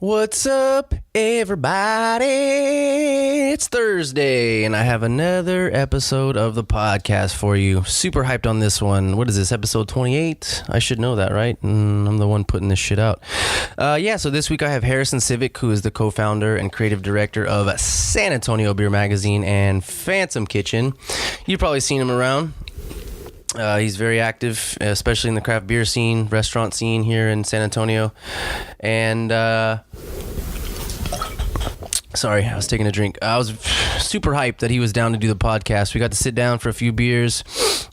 What's up, everybody? It's Thursday, and I have another episode of the podcast for you. Super hyped on this one. What is this, episode 28? I should know that, right? I'm the one putting this shit out. So this week I have Harrison Civick, who is the co-founder and creative director of San Antonio Beer Magazine and Fantom Kitchen. You've probably seen him around. He's very active, especially in the craft beer scene, restaurant scene here in San Antonio. And, sorry, I was taking a drink. I was super hyped that he was down to do the podcast. We got to sit down for a few beers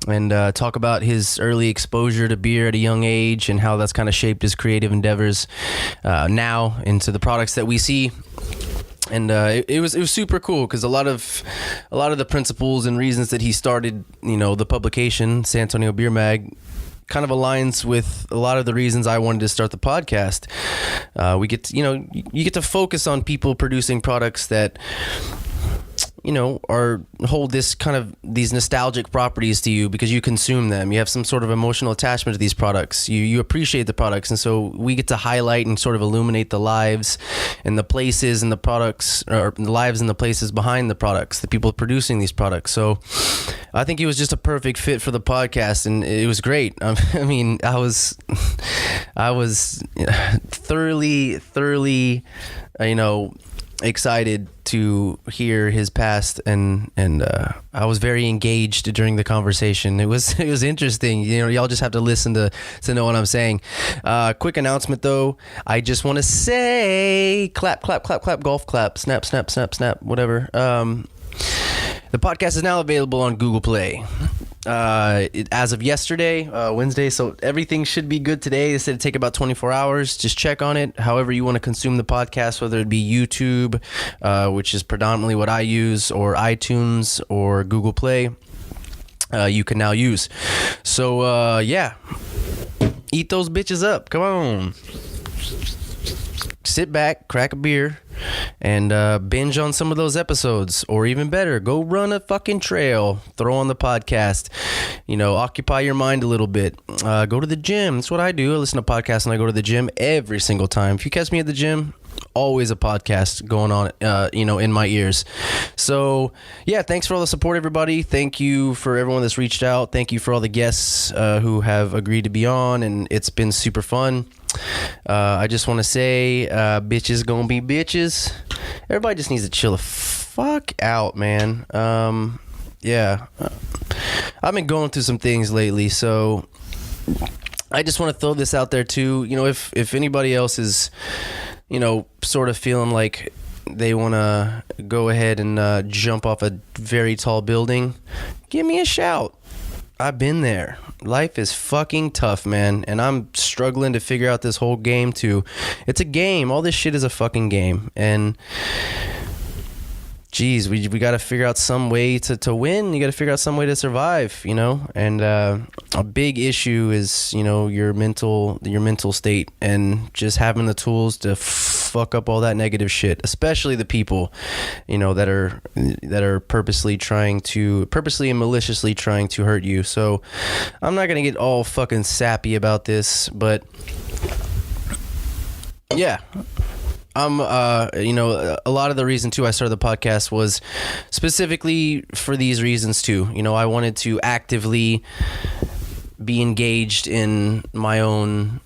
and talk about his early exposure to beer at a young age and how that's kind of shaped his creative endeavors now into the products that we see. And it was super cool because a lot of the principles and reasons that he started, the publication San Antonio Beer Mag, kind of aligns with a lot of the reasons I wanted to start the podcast. We get to, you get to focus on people producing products that hold these nostalgic properties to you because you consume them. You have some sort of emotional attachment to these products. You appreciate the products, and so we get to highlight and sort of illuminate the lives and the places and the products, or the lives and the places behind the products, the people producing these products. So I think he was just a perfect fit for the podcast, and it was great. I mean, I was thoroughly, excited to hear his past, and I was very engaged during the conversation. It was interesting. Y'all just have to listen to know what I'm saying. Quick announcement though. I just want to say clap, golf clap, snap, whatever. The podcast is now available on Google Play. As of yesterday, Wednesday, so everything should be good today. They said it'd take about 24 hours. Just check on it. However you want to consume the podcast, whether it be YouTube, which is predominantly what I use, or iTunes or Google Play, you can now use. So, eat those bitches up. Come on. Sit back, crack a beer, and binge on some of those episodes. Or even better, go run a fucking trail, throw on the podcast, occupy your mind a little bit. Go to the gym. That's what I do. I listen to podcasts and I go to the gym every single time. If you catch me at the gym, always a podcast going on, in my ears. So yeah, thanks for all the support, everybody. Thank you for everyone that's reached out. Thank you for all the guests who have agreed to be on, and it's been super fun. I just want to say, bitches gonna be bitches. Everybody just needs to chill the fuck out, man. I've been going through some things lately, so I just want to throw this out there too. If anybody else is, sort of feeling like they want to go ahead and jump off a very tall building, give me a shout. I've been there. Life is fucking tough, man, and I'm struggling to figure out this whole game too. It's a game. All this shit is a fucking game, and geez, we got to figure out some way to win. You got to figure out some way to survive, and a big issue is, your mental state, and just having the tools to fuck up all that negative shit, especially the people, that are purposely and maliciously trying to hurt you. So I'm not going to get all fucking sappy about this, but yeah. A lot of the reason too I started the podcast was specifically for these reasons too. I wanted to actively be engaged in my own,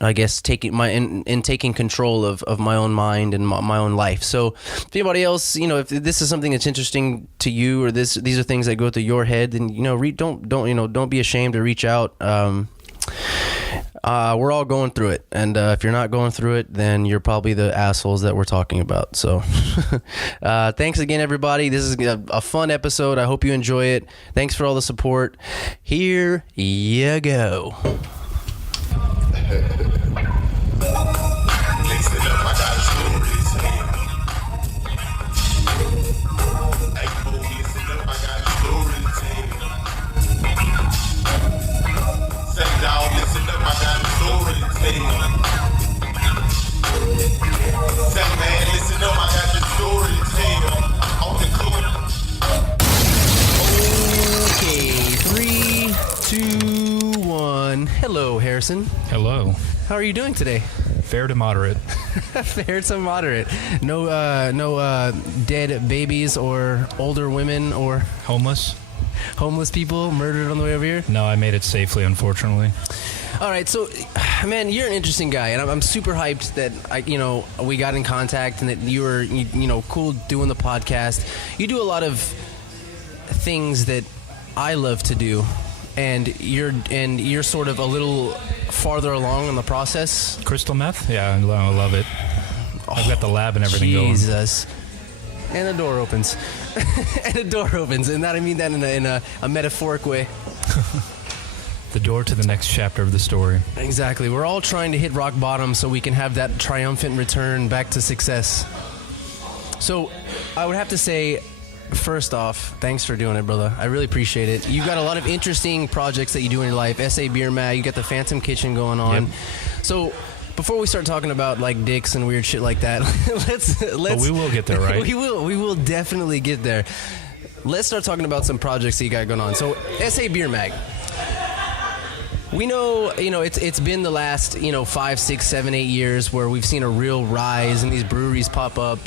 I guess, taking control of my own mind and my own life. So if anybody else, if this is something that's interesting to you, or these are things that go through your head, then don't be ashamed to reach out. We're all going through it, and if you're not going through it, then you're probably the assholes that we're talking about. So thanks again, everybody. This is a fun episode. I hope you enjoy it. Thanks for all the support. Here you go. Hello, Hello, Harrison. Hello. How are you doing today? Fair to moderate. Fair to moderate. No dead babies or older women or Homeless? homeless people murdered on the way over here? No, I made it safely, unfortunately. All right, so, man, you're an interesting guy, and I'm super hyped that we got in contact and that you were cool doing the podcast. You do a lot of things that I love to do, and you're sort of a little farther along in the process. Crystal meth? Yeah, I love it. I've got the lab and everything going. Jesus. And the door opens. And the door opens, and I mean that in a metaphoric way. The door to the next chapter of the story. Exactly. We're all trying to hit rock bottom so we can have that triumphant return back to success. So, I would have to say, first off, thanks for doing it, brother. I really appreciate it. You've got a lot of interesting projects that you do in your life. S.A Beer Mag, you got the Fantom kitchen going on. Yep. So, before we start talking about like dicks and weird shit like that, let's. But we will get there, right? We will definitely get there. Let's start talking about some projects that you got going on. So, S.A Beer Mag. We know, it's been the last, 5, 6, 7, 8 years where we've seen a real rise in these breweries pop up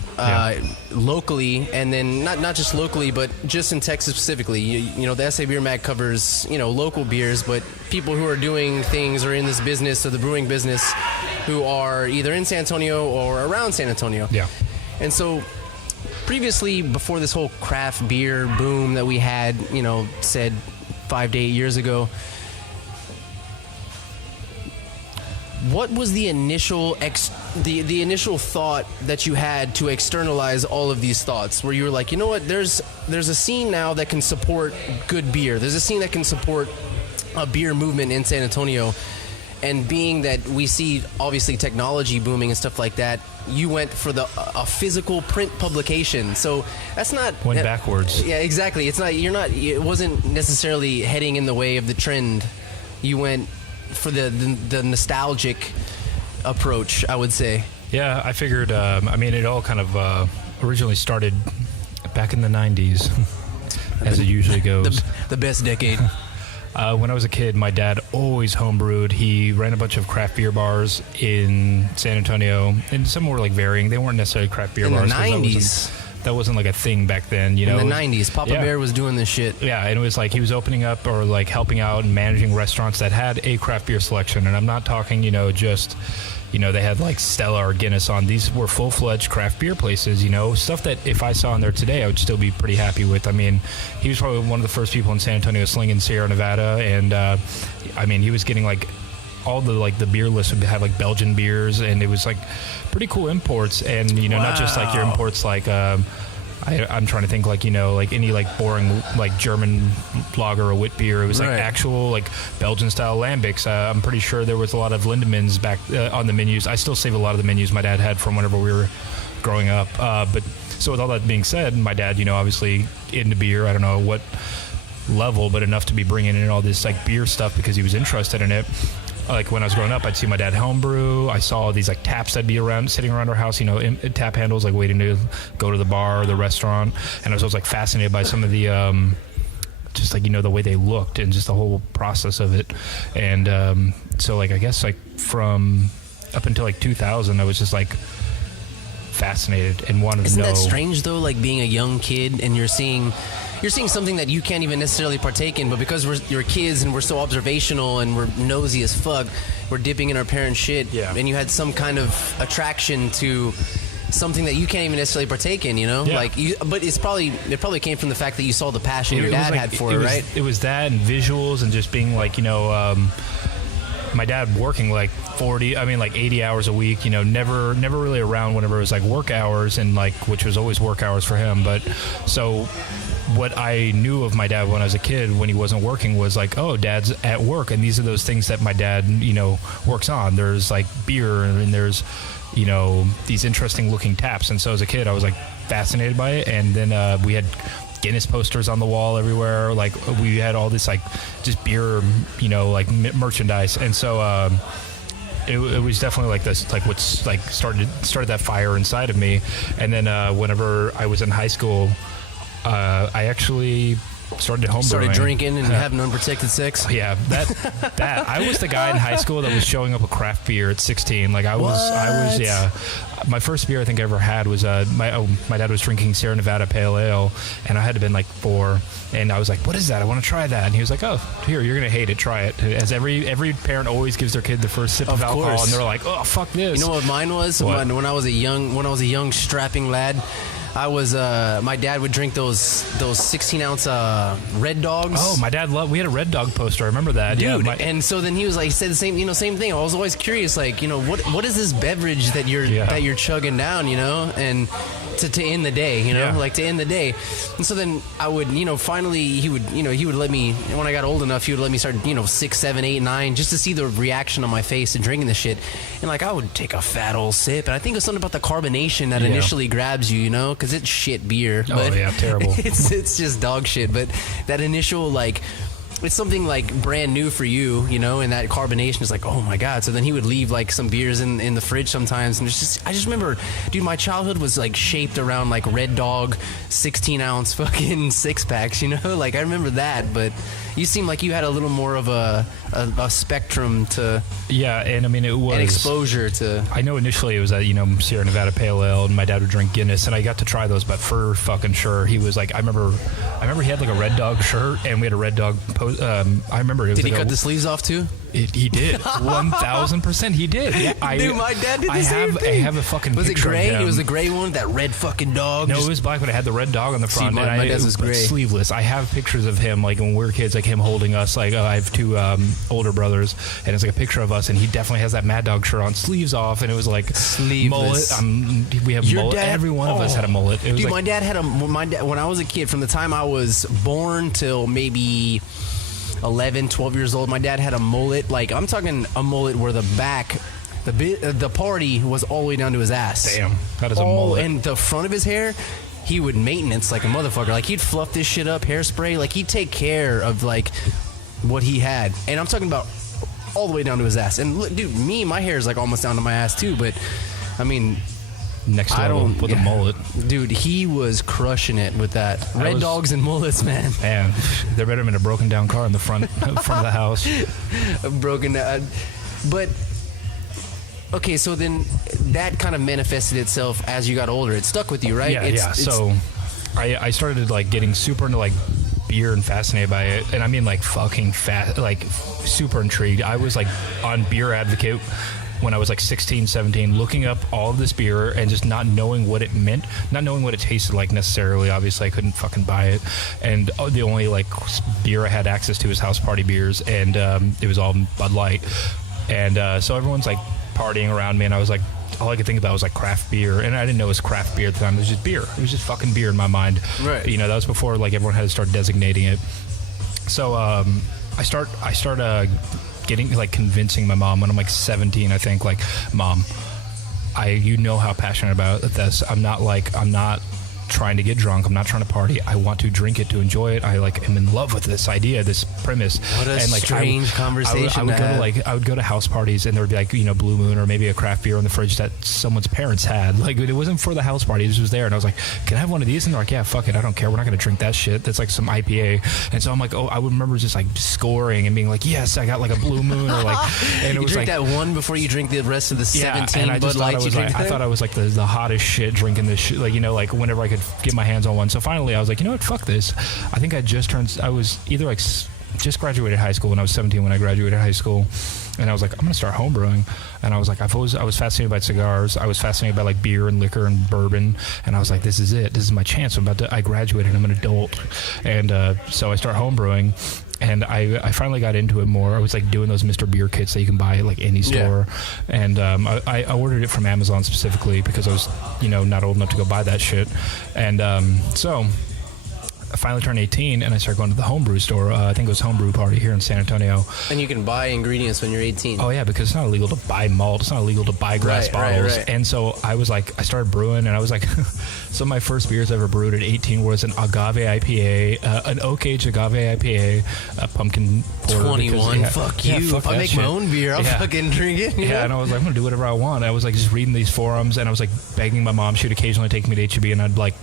locally, and then not just locally, but just in Texas specifically. The S.A Beer Mag covers, local beers, but people who are doing things or in this business or the brewing business who are either in San Antonio or around San Antonio. Yeah. And so previously, before this whole craft beer boom that we had, said 5 to 8 years ago, what was the initial the initial thought that you had to externalize all of these thoughts? Where you were like, you know what? There's a scene now that can support good beer. There's a scene that can support a beer movement in San Antonio. And being that we see obviously technology booming and stuff like that, you went for a physical print publication. So that's not went backwards. Yeah, exactly. It wasn't necessarily heading in the way of the trend. You went for the nostalgic approach, I would say. Yeah, I figured, it all kind of originally started back in the 90s, as it usually goes. The best decade. When I was a kid, my dad always homebrewed. He ran a bunch of craft beer bars in San Antonio, and some were like varying. They weren't necessarily craft beer bars. In the 90s. That wasn't like a thing back then, In the 90s, Papa Bear was doing this shit. Yeah, and it was like he was opening up or like helping out and managing restaurants that had a craft beer selection. And I'm not talking, just, they had like Stella or Guinness on. These were full-fledged craft beer places, stuff that if I saw in there today, I would still be pretty happy with. I mean, he was probably one of the first people in San Antonio slinging Sierra Nevada. And, he was getting like all the beer lists would have like Belgian beers, and it was like pretty cool imports. And not just like your imports like I'm trying to think like like any like boring like German lager or wit beer. It was like actual like Belgian style lambics. I'm pretty sure there was a lot of Lindemans back on the menus. I still save a lot of the menus my dad had from whenever we were growing up. But so with all that being said, my dad obviously into beer. I don't know what level, but enough to be bringing in all this like beer stuff because he was interested in it. Like when I was growing up, I'd see my dad homebrew. I saw these like taps that'd be sitting around our house, tap handles, like waiting to go to the bar or the restaurant. And I was always like fascinated by some of the, just like, the way they looked and just the whole process of it. And so like, I guess like from up until like 2000, I was just like fascinated and wanted to know. Isn't that strange though? Like being a young kid and you're seeing something that you can't even necessarily partake in, but because you're kids and we're so observational and we're nosy as fuck, we're dipping in our parents' shit. Yeah. And you had some kind of attraction to something that you can't even necessarily partake in, Yeah. But it probably came from the fact that you saw the passion your dad had for it, right? It was that and visuals and just being like, my dad working like 80 hours a week, never really around whenever it was like work hours and like, which was always work hours for him. But so what I knew of my dad when I was a kid, when he wasn't working, was like, oh, dad's at work. And these are those things that my dad, works on. There's like beer and there's, these interesting looking taps. And so as a kid, I was like fascinated by it. And then we had Guinness posters on the wall everywhere. Like we had all this like just beer, like merchandise. And so, it was definitely like this, like what's like started that fire inside of me. And then whenever I was in high school, I actually started homebrewing. Started drinking and having unprotected sex. Yeah, that I was the guy in high school that was showing up with craft beer at 16. Like I was yeah. My first beer I think I ever had was my dad was drinking Sierra Nevada Pale Ale, and I had to been like 4, and I was like, what is that? I want to try that. And he was like, oh, here, you're gonna hate it. Try it. As every parent always gives their kid the first sip of alcohol, and they're like, oh, fuck this. You know what mine was? When I was a young strapping lad, I was my dad would drink those 16-ounce Red Dogs. Oh, my dad loved. We had a Red Dog poster. I remember that, dude. Yeah, and so then he was like, he said the same thing. I was always curious, like, what is this beverage that you're chugging down, and to end the day, like to end the day. And so then I would, finally he would let me, when I got old enough, he would let me start, 6, 7, 8, 9, just to see the reaction on my face and drinking the shit. And like I would take a fat old sip, and I think it was something about the carbonation that initially grabs you, because it's shit beer. Oh yeah, terrible. It's just dog shit. But that initial, like, it's something like brand new for you, and that carbonation is like, oh my god. So then he would leave like some beers in the fridge sometimes, and I just remember, dude, my childhood was like shaped around like Red Dog 16-ounce fucking 6-packs, like I remember that. But you seem like you had a little more of a spectrum to, and I mean it was an exposure to. I know initially it was that Sierra Nevada Pale Ale, and my dad would drink Guinness, and I got to try those, but for fucking sure he was like, I remember he had like a Red Dog shirt, and we had a Red Dog I remember it was. Did he cut the sleeves off too? He did. 1,000% he did. Yeah, dude, my dad did the same thing. I have a fucking Was it picture gray? of him. It was the gray one, that red fucking dog. No, it was black, but it had the red dog on the front. See, my dad's was gray. Sleeveless. I have pictures of him, like when we were kids, like him holding us. Like I have 2 older brothers, and it's like a picture of us, and he definitely has that Mad Dog shirt on, sleeves off, and it was like sleeveless. Mullet. We have mullet. Every one of us had a mullet. It was dude, like, my dad, when I was a kid, from the time I was born till maybe 11, 12 years old, my dad had a mullet. Like, I'm talking a mullet where the back, the party was all the way down to his ass. Damn, that is a mullet. And the front of his hair, he would maintenance like a motherfucker. Like, he'd fluff this shit up, hairspray. Like, he'd take care of, like, what he had. And I'm talking about all the way down to his ass. And, look, dude, my hair is, like, almost down to my ass, too. But, I mean, next level with a mullet. Dude, he was crushing it with that. Red Dogs and mullets, man. Man, they're better than a broken down car in the front of the house. Broken down. But, okay, so then that kind of manifested itself as you got older. It stuck with you, right? Yeah. So I started like getting super into like beer and fascinated by it. And I mean like fucking like super intrigued. I was like on Beer Advocate when I was like 16, 17, looking up all of this beer and just not knowing what it meant, not knowing what it tasted like necessarily. Obviously, I couldn't fucking buy it. And the only like beer I had access to was house party beers, and it was all Bud Light. And so everyone's like partying around me, and I was like, all I could think about was like craft beer, and I didn't know it was craft beer at the time. It was just beer. It was just fucking beer in my mind. Right. That was before like everyone had to start designating it. So I start getting like convincing my mom when I'm like 17, I think, like, Mom, you know how passionate about this. I'm not trying to get drunk. I'm not trying to party. I want to drink it to enjoy it. I like am in love with this idea, this premise. What a and like strange conversation. I would go to house parties, and there would be like Blue Moon or maybe a craft beer in the fridge that someone's parents had. Like, it wasn't for the house party. It just was there, and I was like, can I have one of these? And they're like, yeah, fuck it, I don't care. We're not going to drink that shit. That's like some IPA. And so I'm like, I would remember just like scoring and being like, yes, I got like a Blue Moon, or like. And you it was drink like, that one before you drink the rest of the 17 Bud Lights. I thought I was like the hottest shit drinking this shit. Like, like whenever I could get my hands on one. So finally I was like, you know what, fuck this. I think I was either like just graduated high school when I was 17 when I graduated high school, and I was like, I'm gonna start homebrewing. And I was like, I was fascinated by cigars. I was fascinated by like beer and liquor and bourbon, and I was like, this is it. This is my chance. I graduated. I'm an adult. And so I start homebrewing. And I finally got into it more. I was like doing those Mr. Beer kits that you can buy at like any store. Yeah. And I ordered it from Amazon specifically because I was, not old enough to go buy that shit. And so I finally turned 18, and I started going to the homebrew store. I think it was Homebrew Party here in San Antonio. And you can buy ingredients when you're 18. Oh, yeah, because it's not illegal to buy malt. It's not illegal to buy glass bottles. Right. And so I was like, I started brewing, and I was like, some of my first beers I ever brewed at 18 was an agave IPA, an oak aged agave IPA, a pumpkin porter. 21, fuck you. Fuck if I make shit. my own beer, I'll fucking drink it. Yeah, and I was like, I'm going to do whatever I want. I was like just reading these forums, and I was like begging my mom. She would occasionally take me to H-E-B, and I'd like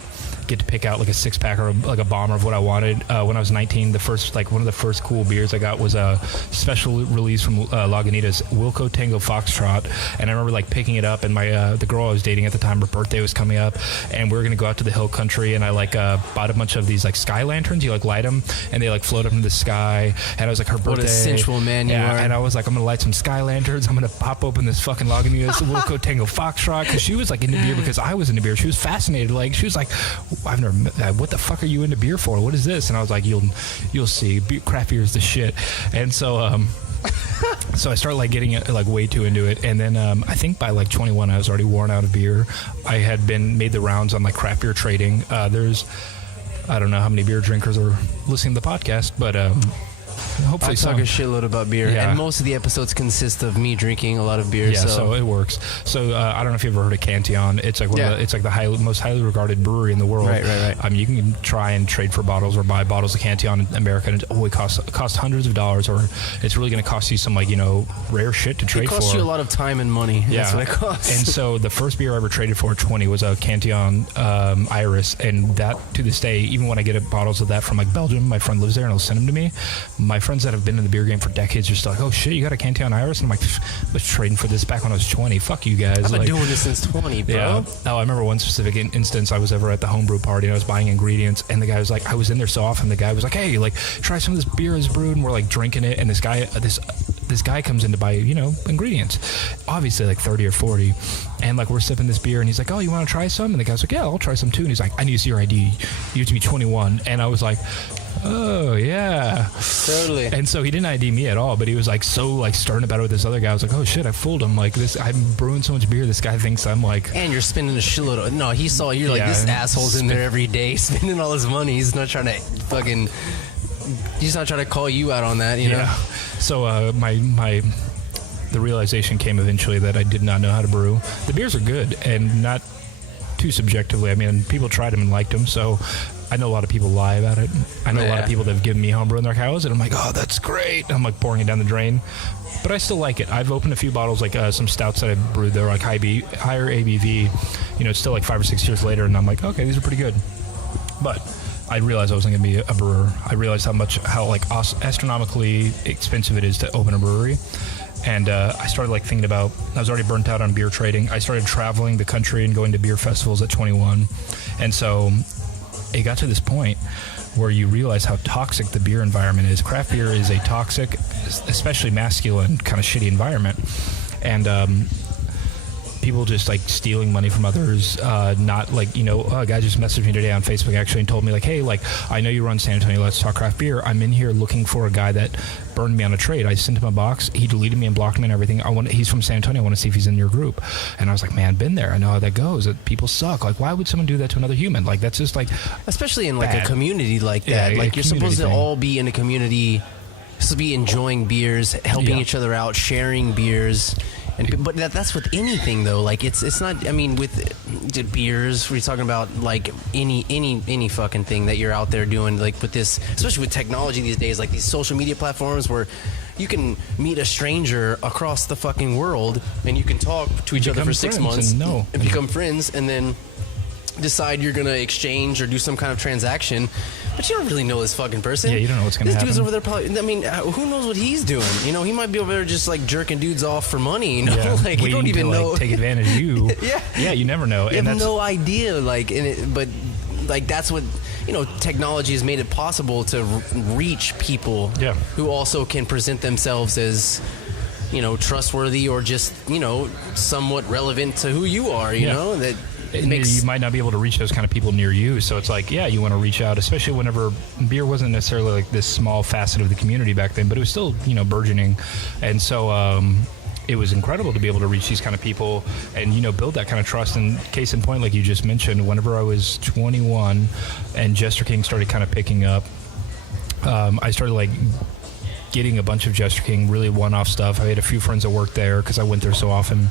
get to pick out like a 6-pack or like a bomber of what I wanted. When I was 19, one of the first cool beers I got was a special release from Lagunitas, Wilco Tango Foxtrot, and I remember like picking it up, and my the girl I was dating at the time, her birthday was coming up, and we were gonna go out to the hill country, and I like bought a bunch of these like sky lanterns. You like light them, and they like float up into the sky, and I was like, her birthday. What a sensual man you are. And I was like, I'm gonna light some sky lanterns. I'm gonna pop open this fucking Lagunitas Wilco Tango Foxtrot, because she was like into beer because I was into beer. She was fascinated. Like she was like, I've never met that. What the fuck are you into beer for? What is this? And I was like, you'll see. Craft beer is the shit. And so so I started like getting like way too into it, and then I think by like 21 I was already worn out of beer. I had made the rounds on like craft beer trading. I don't know how many beer drinkers are listening to the podcast, but hopefully I talk a shitload about beer, and most of the episodes consist of me drinking a lot of beer. Yeah, so it works. So I don't know if you've ever heard of Cantillon. It's like it's like the most highly regarded brewery in the world. Right. I mean, you can try and trade for bottles or buy bottles of Cantillon in America, and it costs hundreds of dollars, or it's really going to cost you some like rare shit to trade for. It costs you a lot of time and money. Yeah. That's what it costs. And so the first beer I ever traded for at 20 was a Cantillon Iris, and that to this day, even when I get bottles of that from like Belgium, my friend lives there and he'll send them to me. My friends that have been in the beer game for decades are still like, oh shit, you got a Cantillon Iris? And I'm like, I was trading for this back when I was 20. Fuck you guys. I've been doing this since 20, bro. Yeah. Oh, I remember one specific instance. I was ever at the homebrew party and I was buying ingredients, and the guy was like, I was in there so often, the guy was like, hey, like try some of this beer is brewed, and we're like drinking it, and this guy comes in to buy ingredients, obviously like 30 or 40, and like we're sipping this beer, and he's like, oh, you want to try some? And the guy's like, yeah, I'll try some too. And he's like, I need to see your ID, you have to be 21. And I was like, oh yeah, totally. And so he didn't ID me at all, but he was like so like stern about it with this other guy. I was like, oh shit, I fooled him. Like this, I'm brewing so much beer, this guy thinks I'm like, and you're spending a shitload of, no, he saw you're like, this asshole's in there every day spending all his money. He's not trying to fucking, he's not trying to call you out on that, you know. So the realization came eventually that I did not know how to brew. The beers are good, and not too subjectively. I mean, people tried them and liked them, so I know a lot of people lie about it. I know a lot of people that have given me homebrew in their cows, and I'm like, oh, that's great. And I'm like pouring it down the drain, but I still like it. I've opened a few bottles, like some stouts that I've brewed. They're like higher ABV. It's still like 5 or 6 years later, and I'm like, okay, these are pretty good. But I realized I wasn't going to be a brewer. I realized how like astronomically expensive it is to open a brewery. And I started like thinking about, I was already burnt out on beer trading. I started traveling the country and going to beer festivals at 21. And so it got to this point where you realize how toxic the beer environment is. Craft beer is a toxic, especially masculine, kind of shitty environment. And people just like stealing money from others, not like, a guy just messaged me today on Facebook actually and told me like, hey, like, I know you run San Antonio Let's Talk Craft Beer. I'm in here looking for a guy that burned me on a trade. I sent him a box. He deleted me and blocked me and everything. He's from San Antonio. I want to see if he's in your group. And I was like, man, been there. I know how that goes. That people suck. Like, why would someone do that to another human? Like, that's just like, especially in like a community like that. Like, you're supposed to all be in a community, supposed to be enjoying beers, helping each other out, sharing beers. But that's with anything though. Like it's not. I mean, with beers, we're talking about like any fucking thing that you're out there doing. Like with this, especially with technology these days, like these social media platforms where you can meet a stranger across the fucking world and you can talk to each other for 6 months and become friends, and then decide you're gonna exchange or do some kind of transaction, but you don't really know this fucking person. Yeah, you don't know what's gonna happen. This dude's over there probably, I mean, who knows what he's doing? He might be over there just like jerking dudes off for money, like you don't even know. Take advantage of you. Yeah, you never know. You have no idea, but that's what, technology has made it possible to reach people who also can present themselves as, trustworthy or just, somewhat relevant to who you are, you know, that you might not be able to reach those kind of people near you. So it's like, you want to reach out, especially whenever beer wasn't necessarily like this small facet of the community back then, but it was still, burgeoning. And so it was incredible to be able to reach these kind of people and, build that kind of trust. And case in point, like you just mentioned, whenever I was 21 and Jester King started kind of picking up, I started like getting a bunch of Gesture King, really one-off stuff. I had a few friends that worked there because I went there so often,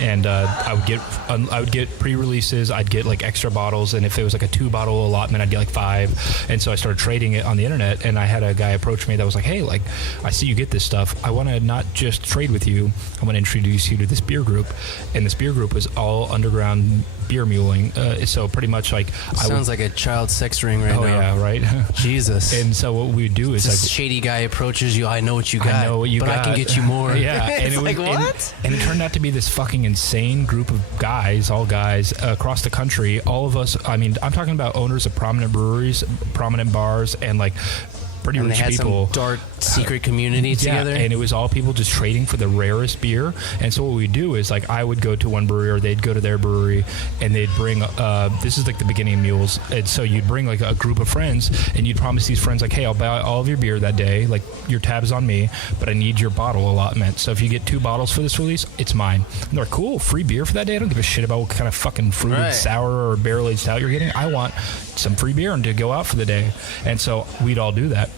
and I would get pre-releases. I'd get like extra bottles, and if it was like a 2-bottle allotment, I'd get like 5. And so I started trading it on the internet, and I had a guy approach me that was like, "Hey, like I see you get this stuff. I want to not just trade with you. I want to introduce you to this beer group." And this beer group was all underground beer muling. So pretty much like sounds like a child sex ring right now. Oh yeah, right. Jesus. And so what we would do is this shady guy approaches you. I know what you got. I know what you but got. I can get you more. Yeah. And it's it was like what? And it turned out to be this fucking insane group of guys, all guys across the country. All of us. I mean, I'm talking about owners of prominent breweries, prominent bars, and like pretty and rich they had people. Some dark secret community together. And it was all people just trading for the rarest beer. And so what we do is like I would go to one brewery or they'd go to their brewery and they'd bring this is like the beginning of mules. And so you'd bring like a group of friends and you'd promise these friends like, "Hey, I'll buy all of your beer that day. Like your tab is on me, but I need your bottle allotment. So if you get 2 bottles for this release, it's mine." And they're like, "Cool, free beer for that day. I don't give a shit about what kind of fucking fruited sour or barrel aged stout you're getting. I want some free beer and to go out for the day." And so we'd all do that.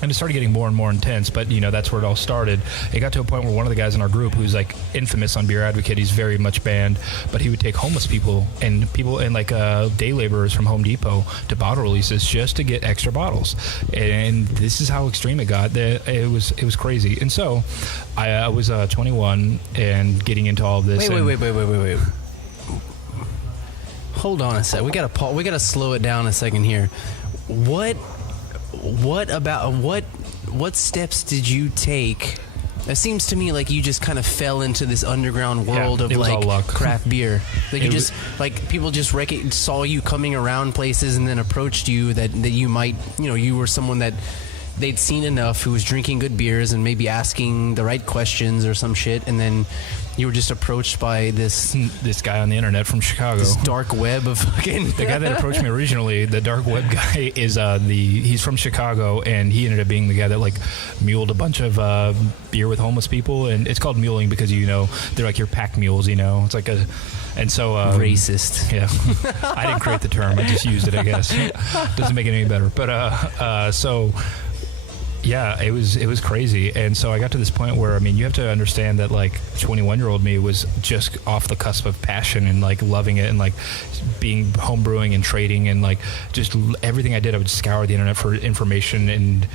And it started getting more and more intense, but that's where it all started. It got to a point where one of the guys in our group, who's like infamous on Beer Advocate, he's very much banned, but he would take homeless people and like day laborers from Home Depot to bottle releases just to get extra bottles. And this is how extreme it got. It was crazy. And so I was 21 and getting into all of this. Wait. Hold on a sec. We gotta slow it down a second here. What steps did you take? It seems to me like you just kind of fell into this underground world of like craft beer. Like people just saw you coming around places and then approached you that you might, you were someone that they'd seen enough who was drinking good beers and maybe asking the right questions or some shit, and then you were just approached by this guy on the internet from Chicago. This dark web of fucking... The guy that approached me originally, the dark web guy, is he's from Chicago, and he ended up being the guy that like muled a bunch of beer with homeless people, and it's called muling because they're like your pack mules, it's like a... And so racist. Yeah. I didn't create the term, I just used it, I guess. Doesn't make it any better. But so yeah, it was crazy. And so I got to this point where, you have to understand that like 21-year-old me was just off the cusp of passion and like loving it and like being home brewing and trading and like just everything I did, I would scour the internet for information and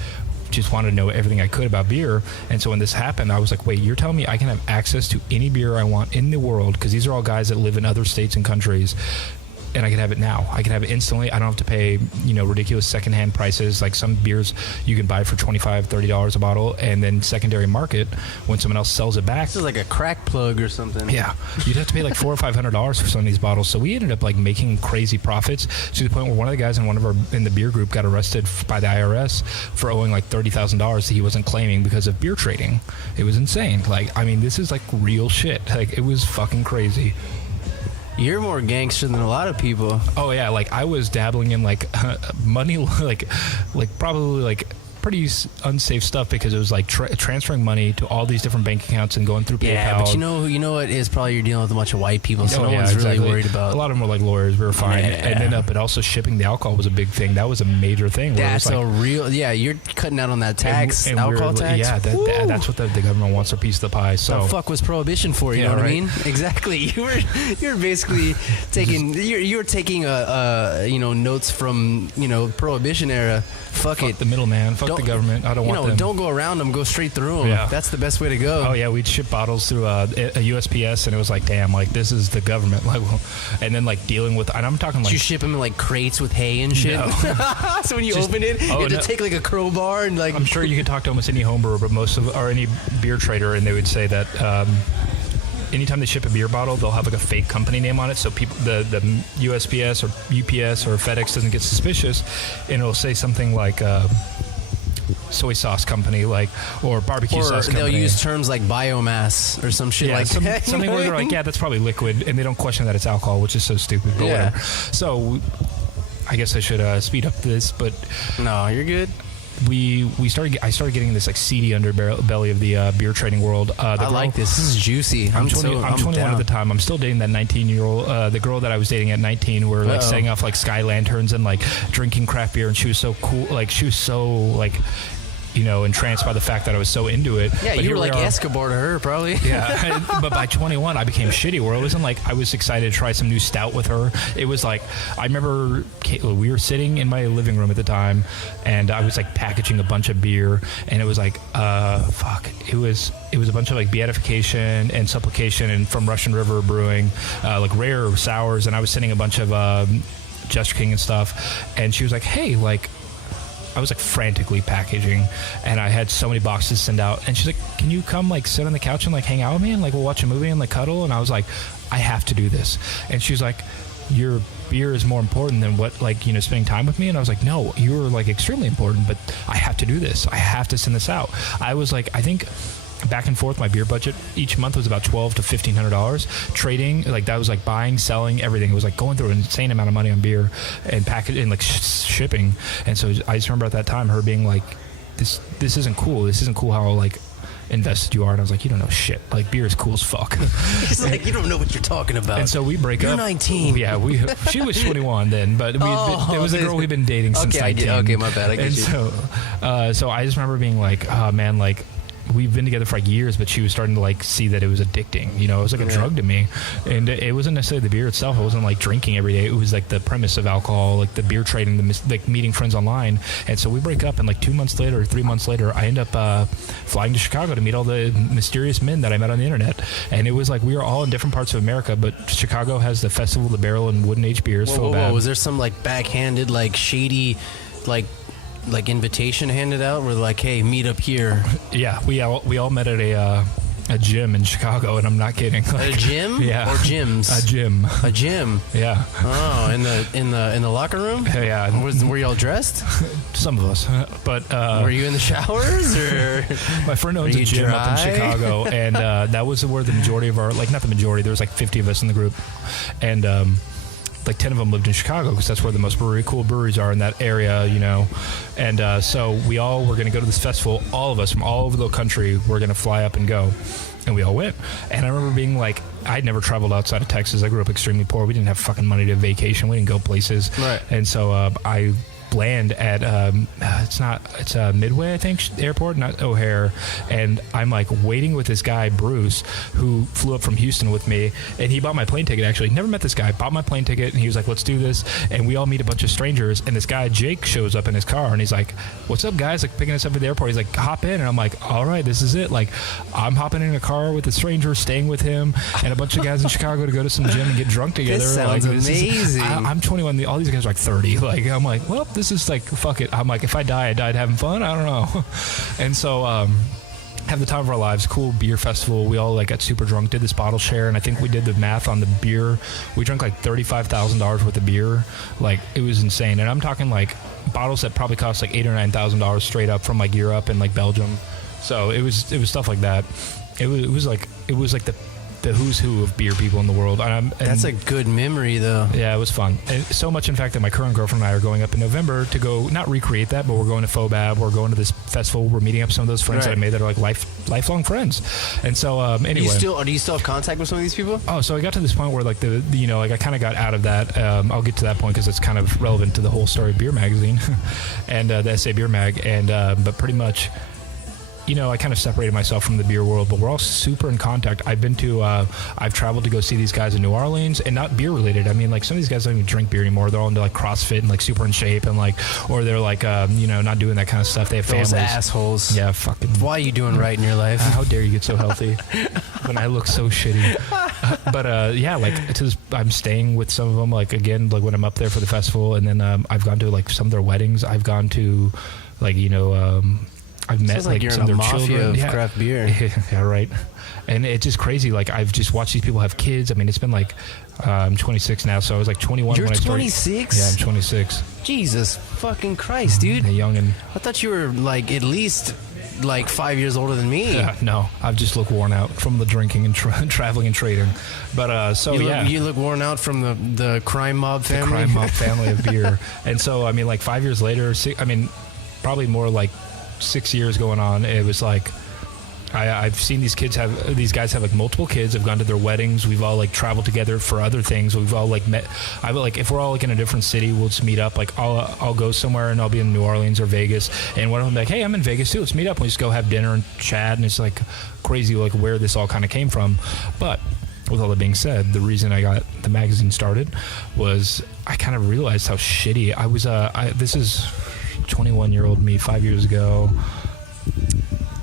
just wanted to know everything I could about beer. And so when this happened, I was like, wait, you're telling me I can have access to any beer I want in the world, because these are all guys that live in other states and countries, and I can have it now. I can have it instantly. I don't have to pay, ridiculous secondhand prices. Like some beers you can buy for $25, $30 a bottle, and then secondary market when someone else sells it back. This is like a crack plug or something. Yeah, you'd have to pay like $400 or $500 for some of these bottles. So we ended up like making crazy profits to the point where one of the guys in the beer group got arrested by the IRS for owing like $30,000 that he wasn't claiming because of beer trading. It was insane. Like, this is like real shit. Like, it was fucking crazy. You're more gangster than a lot of people. Oh yeah, like I was dabbling in like money, like probably like pretty unsafe stuff, because it was like transferring money to all these different bank accounts and going through PayPal. Yeah, but you know what is probably you're dealing with a bunch of white people, so no one's really worried about. A lot of them were like lawyers. We were fine. Yeah. And then but also shipping the alcohol was a big thing. That was a major thing. That's you're cutting out on that tax, and alcohol tax. Yeah, that's what the government wants, a piece of the pie. So the fuck was prohibition for? You know what I mean? Exactly. You're basically taking you're taking notes from prohibition era. Fuck it. The middleman. Fuck the government. I don't want them. Don't go around them. Go straight through them. Yeah. That's the best way to go. Oh yeah, we'd ship bottles through a USPS, and it was like, damn, like this is the government. Like, and then like dealing with, and I'm talking like, you ship them in like crates with hay and shit. No. So when you open it, you have to take like a crowbar and like. I'm sure you can talk to almost any home brewer, but or any beer trader, and they would say that. Anytime they ship a beer bottle, they'll have like a fake company name on it, so people, the USPS or UPS or FedEx doesn't get suspicious, and it'll say something like soy sauce company, like, or barbecue sauce company. Or they'll use terms like biomass or some shit like that. Something where they're like, yeah, that's probably liquid, and they don't question that it's alcohol, which is so stupid. But whatever. So I guess I should speed up this, but no, you're good. I started getting this like seedy underbelly of the beer trading world. I like this. This is juicy. I'm 21 at the time. I'm still dating that 19-year-old. The girl that I was dating at 19, were like setting off like sky lanterns and like drinking craft beer, and she was so cool. Like she was so like entranced by the fact that I was so into it. Yeah, but you were like Escobar to her, probably. Yeah, but by 21, I became shitty, where it wasn't like I was excited to try some new stout with her. It was like, I remember we were sitting in my living room at the time, and I was like packaging a bunch of beer, and it was like, it was a bunch of like beatification and supplication and from Russian River Brewing, like rare sours, and I was sending a bunch of Jester King and stuff, and she was like, hey, like, I was like frantically packaging, and I had so many boxes to send out, and she's like, can you come like sit on the couch and like hang out with me and like we'll watch a movie and like cuddle? And I was like, I have to do this. And she's like, your beer is more important than what, like, spending time with me. And I was like, no, you're like extremely important, but I have to do this. I have to send this out. I was like, I think back and forth, my beer budget each month was about $1,200 to $1,500. Trading, like that was like buying, selling, everything. It was like going through an insane amount of money on beer and packaging and like shipping. And so I just remember at that time her being like, this isn't cool. This isn't cool how like invested you are. And I was like, you don't know shit. Like, beer is cool as fuck. It's like, you don't know what you're talking about. And so we break You're up. 19. Yeah, she was 21 then, but it was a girl we'd been dating since 19. Okay, my bad. I get and you. So I just remember being like, oh man, like, we've been together for like years, but she was starting to like see that it was addicting. It was like a drug to me, and it wasn't necessarily the beer itself. I wasn't like drinking every day. It was like the premise of alcohol, like the beer trading, like meeting friends online. And so we break up, and like 2 months later, or 3 months later, I end up flying to Chicago to meet all the mysterious men that I met on the internet. And it was like we were all in different parts of America, but Chicago has the Festival of the Barrel and Wooden Age beers. Whoa. Was there some like backhanded, like shady, like invitation handed out where like, hey, meet up here? Yeah, we all met at a gym in Chicago, and I'm not kidding. Like, a gym? Yeah. Or gyms? A gym. Yeah. Oh, in the locker room? Yeah. Were y'all dressed? Some of us, but were you in the showers, or my friend owns a gym up in Chicago, and that was where the majority of our, like, not the majority, there was like 50 of us in the group, and like 10 of them lived in Chicago because that's where the most cool breweries are in that area, And so we all were going to go to this festival. All of us from all over the country were going to fly up and go. And we all went. And I remember being like, I'd never traveled outside of Texas. I grew up extremely poor. We didn't have fucking money to vacation. We didn't go places. Right. And so I land at it's Midway, I think, airport, not O'Hare, and I'm like waiting with this guy Bruce, who flew up from Houston with me, and he bought my plane ticket. Actually, never met this guy, bought my plane ticket, and he was like, let's do this. And we all meet a bunch of strangers, and this guy Jake shows up in his car, and he's like, what's up, guys? Like, picking us up at the airport. He's like, hop in. And I'm like, all right, this is it. Like, I'm hopping in a car with a stranger, staying with him and a bunch of guys in Chicago to go to some gym and get drunk together. This sounds amazing. I'm 21. All these guys are like 30. Like, I'm like, well, this is like, fuck it. I'm like, if I die, I died having fun. I don't know. And so have the time of our lives. Cool beer festival. We all like got super drunk, did this bottle share, and I think we did the math on the beer. We drank like $35,000 worth of beer. Like, it was insane. And I'm talking like bottles that probably cost like $8,000 or $9,000 straight up from like Europe and like Belgium. So it was stuff like that. It was like the who's who of beer people in the world. And that's a good memory, though. Yeah, it was fun. And so much, in fact, that my current girlfriend and I are going up in November to go, not recreate that, but we're going to FOBAB. We're going to this festival. We're meeting up some of those friends that I made that are like lifelong friends. And so, anyway. Do you still have contact with some of these people? Oh, so I got to this point where like like I kind of got out of that. I'll get to that point because it's kind of relevant to the whole story of Beer Magazine and the S.A Beer Mag. And, but pretty much, I kind of separated myself from the beer world, but we're all super in contact. I've traveled to go see these guys in New Orleans, and not beer related. I mean, like, some of these guys don't even drink beer anymore. They're all into like CrossFit and like super in shape, and like, or they're like, not doing that kind of stuff. They have families. Those assholes. Yeah, fucking. Why are you doing right in your life? How dare you get so healthy when I look so shitty? But yeah, like, I'm staying with some of them. Like, again, like when I'm up there for the festival, and then I've gone to like some of their weddings. I've gone to like I've met like you're some of in a their mafia children. of craft beer. Yeah, right. And it's just crazy. Like, I've just watched these people have kids. I mean, it's been like, I'm 26 now, so I was like 21 You're when I started. 26? Yeah, I'm 26. Jesus fucking Christ, dude. A youngin'. I thought you were like at least like 5 years older than me. Yeah, no, I've just look worn out from the drinking and traveling and trading. But you look worn out from the crime mob family. The crime mob family of beer. And so, I mean, like 5 years later, probably more like 6 years going on, it was like, I've seen these guys have like multiple kids. I've gone to their weddings. We've all like traveled together for other things. We've all like met. I would like if we're all like in a different city, we'll just meet up. Like I'll go somewhere and I'll be in New Orleans or Vegas, and one of them like, hey, I'm in Vegas too. Let's meet up. And we just go have dinner and chat. And it's like crazy like where this all kind of came from. But with all that being said, the reason I got the magazine started was I kind of realized how shitty I was. This is 21-year-old me 5 years ago.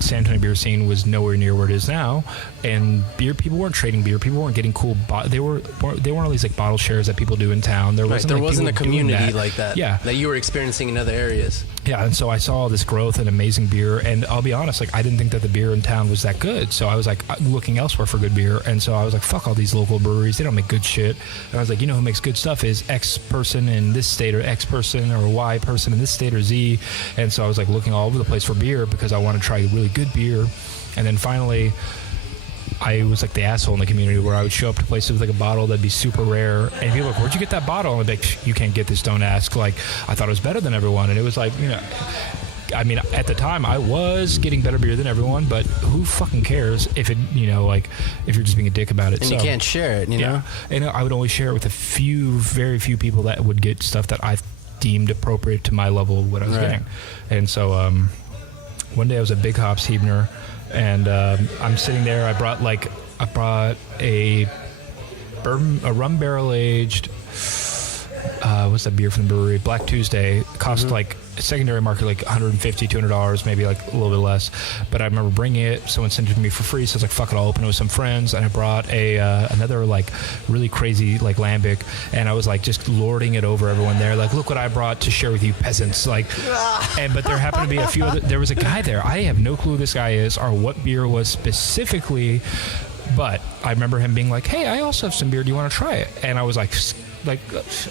San Antonio beer scene was nowhere near where it is now, and people weren't trading beer. People weren't getting cool. They weren't all these like bottle shares that people do in town. There wasn't a community like that. Yeah, that you were experiencing in other areas. Yeah, and so I saw all this growth and amazing beer, and I'll be honest, like I didn't think that the beer in town was that good. So I was like looking elsewhere for good beer, and so I was like, fuck all these local breweries. They don't make good shit. And I was like, you know who makes good stuff is X person in this state, or X person or Y person in this state, or Z. And so I was like looking all over the place for beer because I want to try really good beer. And then finally I was like the asshole in the community where I would show up to places with like a bottle that'd be super rare, and people were like, where'd you get that bottle? And I'd be like, you can't get this, don't ask. Like I thought it was better than everyone. And it was like, you know, I mean, at the time I was getting better beer than everyone, but who fucking cares if it, you know, like if you're just being a dick about it. And so, you can't share it, you know? And I would only share it with very few people that would get stuff that I deemed appropriate to my level of what I was getting. And so one day I was at Big Hops Hebner, and I'm sitting there. I brought a rum barrel aged. What's that beer from the brewery? Black Tuesday. It cost like secondary market like $150, $200, maybe like a little bit less. But I remember bringing it. Someone sent it to me for free, so I was like, "Fuck it, I'll open it with some friends." And I brought another like really crazy like lambic, and I was like just lording it over everyone there. Like, look what I brought to share with you peasants. Like, but there happened to be a few. There was a guy there. I have no clue who this guy is or what beer was specifically, but I remember him being like, "Hey, I also have some beer. Do you want to try it?" And I was like,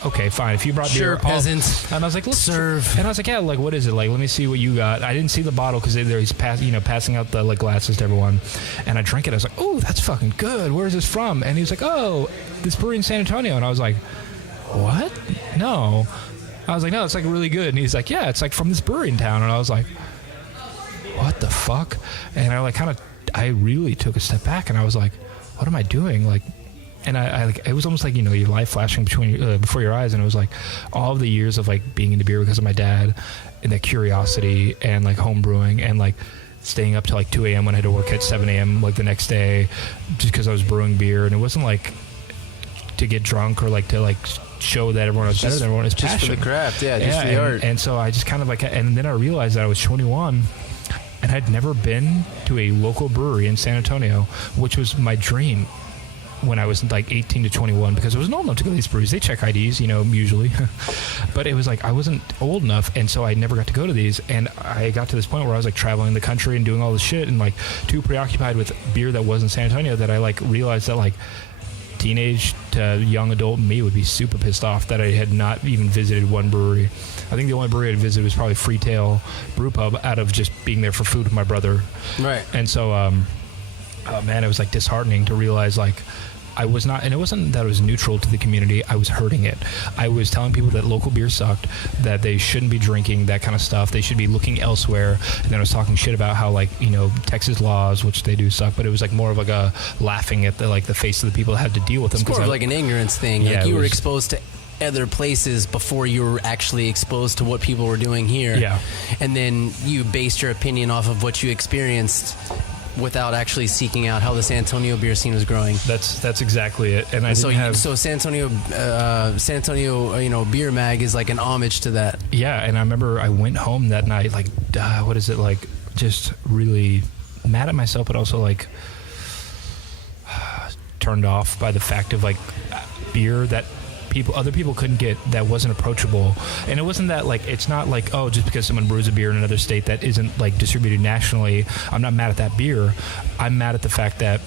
okay, fine. If you brought beer, peasants. And I was like, let's serve. And I was like, yeah, like, what is it? Like, let me see what you got. I didn't see the bottle because he's passing out the like glasses to everyone. And I drank it. I was like, oh, that's fucking good. Where is this from? And he was like, oh, this brewery in San Antonio. And I was like, what? No. I was like, no, it's like really good. And he's like, yeah, it's like from this brewery in town. And I was like, what the fuck? And I really took a step back, and I was like, what am I doing? Like. And I like, it was almost like, you know, your life flashing before your eyes, and it was like all of the years of like being into beer because of my dad, and that curiosity, and like home brewing, and like staying up till like 2 a.m. when I had to work at 7 a.m. like the next day, just because I was brewing beer. And it wasn't like to get drunk or like to like show that everyone was better than everyone. It's just passion for the craft, just for the art. And so I just kind of like, and then I realized that I was 21. And I'd never been to a local brewery in San Antonio, which was my dream when I was like 18 to 21, because it was normal to go to these breweries. They check IDs, you know, usually. But it was like I wasn't old enough, and so I never got to go to these. And I got to this point where I was like traveling the country and doing all this shit, and like too preoccupied with beer that wasn't San Antonio, that I like realized that like teenage to young adult me would be super pissed off that I had not even visited one brewery. I think the only brewery I'd visited was probably Freetail Brew Pub, out of just being there for food with my brother. Right. And so, oh man, it was like disheartening to realize like I was not, and it wasn't that I was neutral to the community, I was hurting it. I was telling people that local beer sucked, that they shouldn't be drinking that kind of stuff, they should be looking elsewhere. And then I was talking shit about how, like, you know, Texas laws, which they do suck, but it was like more of like a laughing at the like the face of the people that had to deal with them. It's more of like an ignorance thing. Yeah, like you were exposed to other places before you were actually exposed to what people were doing here. Yeah. And then you based your opinion off of what you experienced without actually seeking out how the San Antonio beer scene was growing. That's exactly it. And so San Antonio, you know, Beer Mag is like an homage to that. Yeah, and I remember I went home that night, like, what is it, like, just really mad at myself, but also like turned off by the fact of like beer that other people couldn't get, that wasn't approachable. And it wasn't that like, it's not like, oh, just because someone brews a beer in another state that isn't like distributed nationally, I'm not mad at that beer. I'm mad at the fact that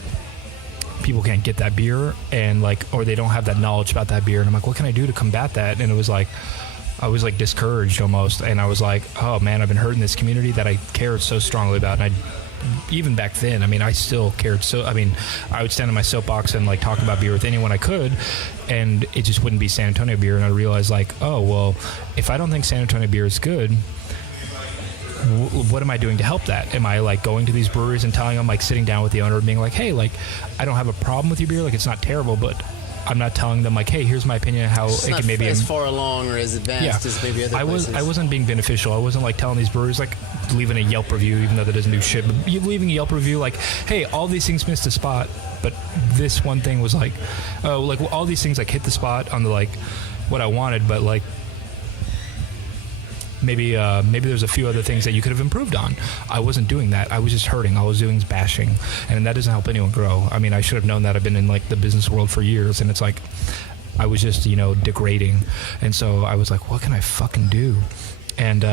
people can't get that beer, and like, or they don't have that knowledge about that beer. And I'm like, what can I do to combat that? And it was like, I was like discouraged almost, and I was like, oh man, I've been hurting this community that I cared so strongly about. And even back then, I mean, I still cared. So, I mean, I would stand on my soapbox and like talk about beer with anyone I could, and it just wouldn't be San Antonio beer. And I realized like, oh, well, if I don't think San Antonio beer is good, what am I doing to help that? Am I like going to these breweries and telling them, like sitting down with the owner and being like, hey, like I don't have a problem with your beer, like it's not terrible, but I'm not telling them like, hey, here's my opinion of how it can maybe as far along or as advanced as maybe other places. I wasn't being beneficial. I wasn't like telling these breweries like leaving a Yelp review, even though that doesn't do shit. But you leaving a Yelp review like, hey, all these things missed a spot, but this one thing was like, oh, like well, all these things like hit the spot on the like what I wanted, but like maybe there's a few other things that you could have improved on. I wasn't doing that. I was just hurting. All I was doing is bashing, and that doesn't help anyone grow. I mean, I should have known that. I've been in like the business world for years, and it's like I was just degrading, and so I was like, what can I fucking do? And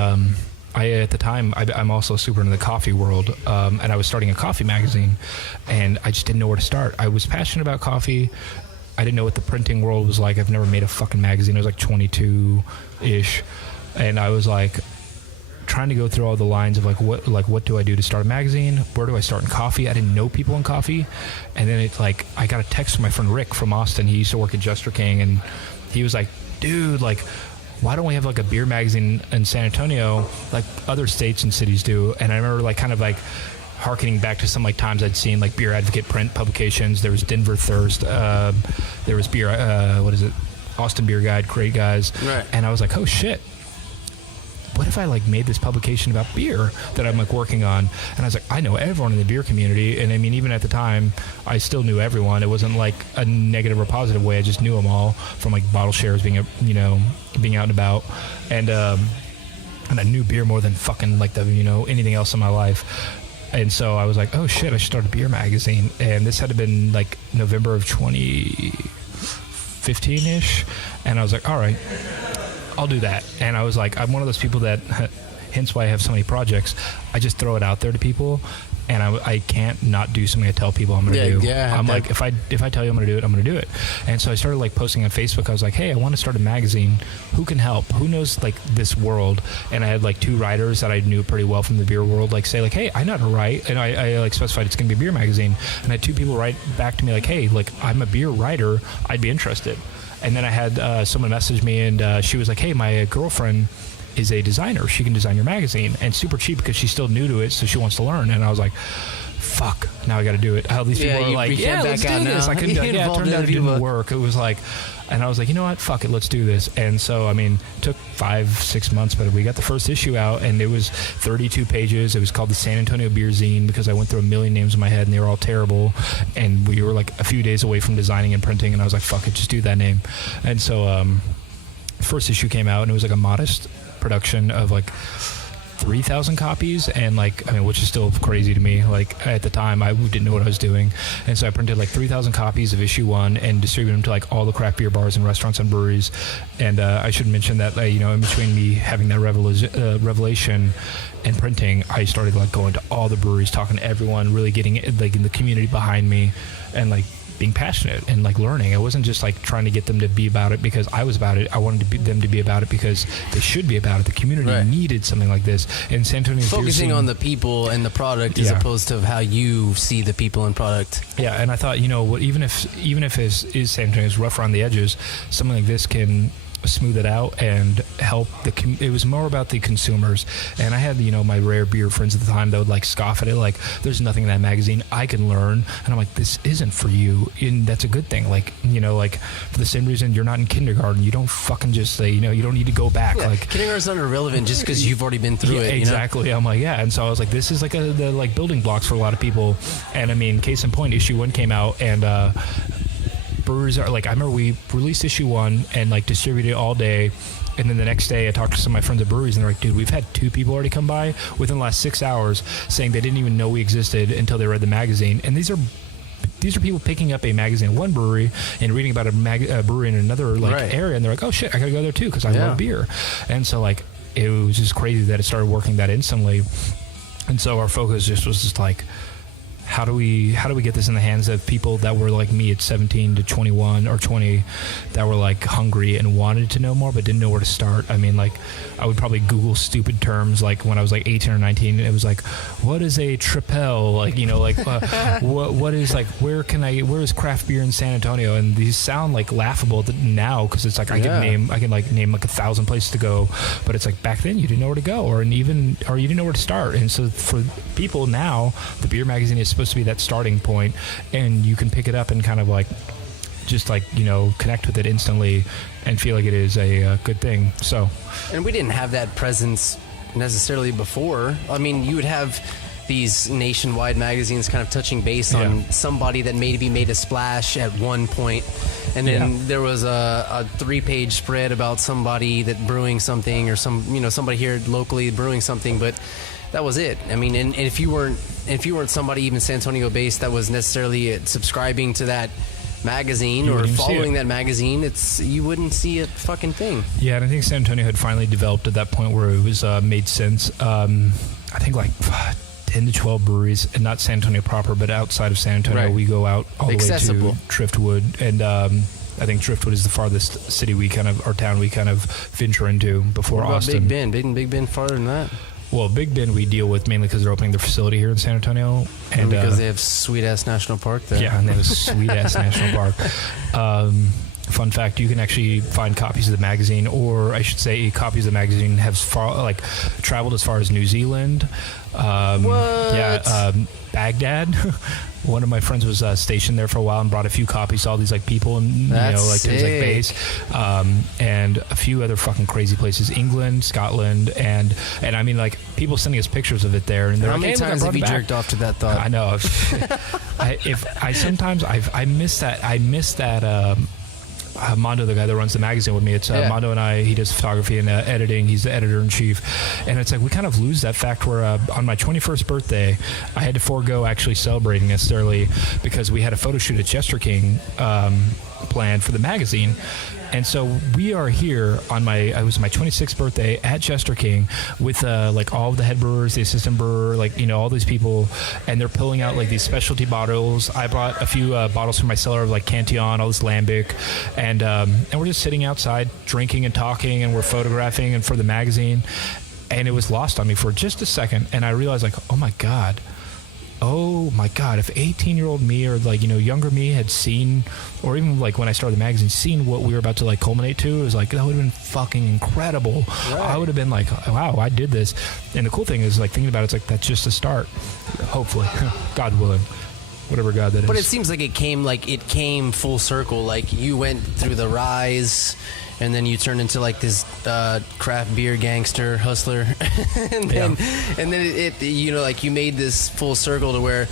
I at the time I'm also super into the coffee world, and I was starting a coffee magazine, and I just didn't know where to start. I was passionate about coffee. I didn't know what the printing world was like. I've never made a fucking magazine. I was like 22-ish. And I was like trying to go through all the lines of what do I do to start a magazine? Where do I start in coffee? I didn't know people in coffee. And then it's like I got a text from my friend Rick from Austin. He used to work at Jester King, and he was like, dude, like why don't we have like a beer magazine in San Antonio like other states and cities do? And I remember like kind of like harkening back to some like times I'd seen like Beer Advocate print publications. There was Denver Thirst, there was beer Austin Beer Guide, great guys. Right. And I was like, oh shit, what if I like made this publication about beer that I'm like working on? And I was like, I know everyone in the beer community. And I mean, even at the time, I still knew everyone. It wasn't like a negative or positive way. I just knew them all from like bottle shares, being being out and about. And I knew beer more than fucking like anything else in my life. And so I was like, oh shit, I should start a beer magazine. And this had to been like November of 2015-ish. And I was like, all right, I'll do that. And I was like, I'm one of those people that, hence why I have so many projects, I just throw it out there to people, and I can't not do something I tell people I'm going to do. Yeah, I'm like, if I tell you I'm going to do it, I'm going to do it. And so I started like posting on Facebook. I was like, hey, I want to start a magazine. Who can help? Who knows like this world? And I had like 2 writers that I knew pretty well from the beer world, like say like, hey, I know how to write. And I like specified it's going to be a beer magazine. And I had 2 people write back to me like, hey, like I'm a beer writer. I'd be interested. And then I had someone message me, and she was like, hey, my girlfriend is a designer. She can design your magazine, and super cheap because she's still new to it, so she wants to learn. And I was like, fuck, now I got to do it. All these people are like, yeah, let's do this. I couldn't do it. Yeah, it turned out it didn't work. It was like, and I was like, you know what? Fuck it, let's do this. And so, I mean, it took 5-6 months, but we got the first issue out, and it was 32 pages. It was called the San Antonio Beer Zine because I went through a million names in my head, and they were all terrible. And we were like a few days away from designing and printing, and I was like, fuck it, just do that name. And so, first issue came out, and it was like a modest production of like 3,000 copies, and like, I mean, which is still crazy to me. Like at the time, I didn't know what I was doing, and so I printed like 3,000 copies of issue 1 and distributed them to like all the craft beer bars and restaurants and breweries. And I should mention that in between me having that revelation and printing, I started like going to all the breweries, talking to everyone, really getting like in the community behind me, and like being passionate and like learning. I wasn't just like trying to get them to be about it because I was about it. I wanted them to be about it because they should be about it. The community needed something like this. And San Antonio's focusing on the people and the product as opposed to how you see the people and product. Yeah, and I thought, even if is San Antonio's rough around the edges, something like this can smooth it out and help it was more about the consumers. And I had my rare beer friends at the time that would like scoff at it, like there's nothing in that magazine I can learn. And I'm like, this isn't for you, and that's a good thing. Like like for the same reason you're not in kindergarten, you don't fucking just say you don't need to go back. Like kindergarten's not irrelevant just because you've already been through it. Exactly. I'm like, yeah. And so I was like, this is like the like building blocks for a lot of people. And I mean, case in point, issue 1 came out, and breweries are like, I remember we released issue 1 and like distributed it all day, and then the next day I talked to some of my friends at breweries, and they're like, dude, we've had 2 people already come by within the last 6 hours saying they didn't even know we existed until they read the magazine. And these are people picking up a magazine at one brewery and reading about a brewery in another area, and they're like, oh shit, I gotta go there too because I love beer. And so like it was just crazy that it started working that instantly. And so our focus just was just like, how do we get this in the hands of people that were like me at 17 to 21 or 20 that were like hungry and wanted to know more but didn't know where to start. I mean, like, I would probably Google stupid terms like when I was like 18 or 19. It was like, what is a tripel? Like, you know, like what is like, where is craft beer in San Antonio? And these sound like laughable now because it's like I can name like 1,000 places to go, but it's like back then you didn't know where to go or you didn't know where to start. And so for people now, the beer magazine is supposed to be that starting point, and you can pick it up and kind of like just like, you know, connect with it instantly and feel like it is a good thing. So, and we didn't have that presence necessarily before. I mean, you would have these nationwide magazines kind of touching base on somebody that maybe made a splash at one point, and then there was a 3-page spread about somebody that brewing something or somebody here locally brewing something, but that was it. I mean, and if you weren't somebody even San Antonio based that was necessarily subscribing to that magazine or following that magazine, you wouldn't see a fucking thing. Yeah, and I think San Antonio had finally developed at that point where it was made sense. I think like 10 to 12 breweries, and not San Antonio proper, but outside of San Antonio. We go out all the way to Driftwood, and I think Driftwood is the farthest city town we kind of venture into before what about Austin. Big Bend? Big Bend farther than that? Well, Big Bend we deal with mainly because they're opening their facility here in San Antonio. And because they have sweet-ass national park there. Yeah, and they have a sweet-ass national park. Fun fact, you can actually find copies of the magazine, or I should say copies of the magazine have traveled as far as New Zealand. Baghdad. One of my friends was stationed there for a while and brought a few copies to all these like people and things like base, and a few other fucking crazy places, England, Scotland, and I mean like people sending us pictures of it there. And how many times have you jerked off to that thought? I know. I miss that. Mondo, the guy that runs the magazine with me, it's Mondo and I. He does photography and editing. He's the editor-in-chief, and it's like we kind of lose that fact where on my 21st birthday, I had to forego actually celebrating necessarily because we had a photo shoot at Chester King planned for the magazine. And so we are here on my 26th birthday at Chester King with like all of the head brewers, the assistant brewer, like, you know, all these people, and they're pulling out like these specialty bottles. I brought a few bottles from my cellar of like Cantillon, all this lambic, and we're just sitting outside drinking and talking, and we're photographing and for the magazine. And it was lost on me for just a second, and I realized like, oh my god, if 18-year-old me or like, you know, younger me had seen, or even like when I started the magazine, seen what we were about to like culminate to, it was like, that would have been fucking incredible. Right. I would have been like, wow, I did this. And the cool thing is like thinking about it, it's like, that's just a start. Hopefully, God willing, whatever God that is. But it seems like it came full circle. Like you went through the rise, and then you turned into like this craft beer gangster hustler, and then it you know, like you made this full circle to where,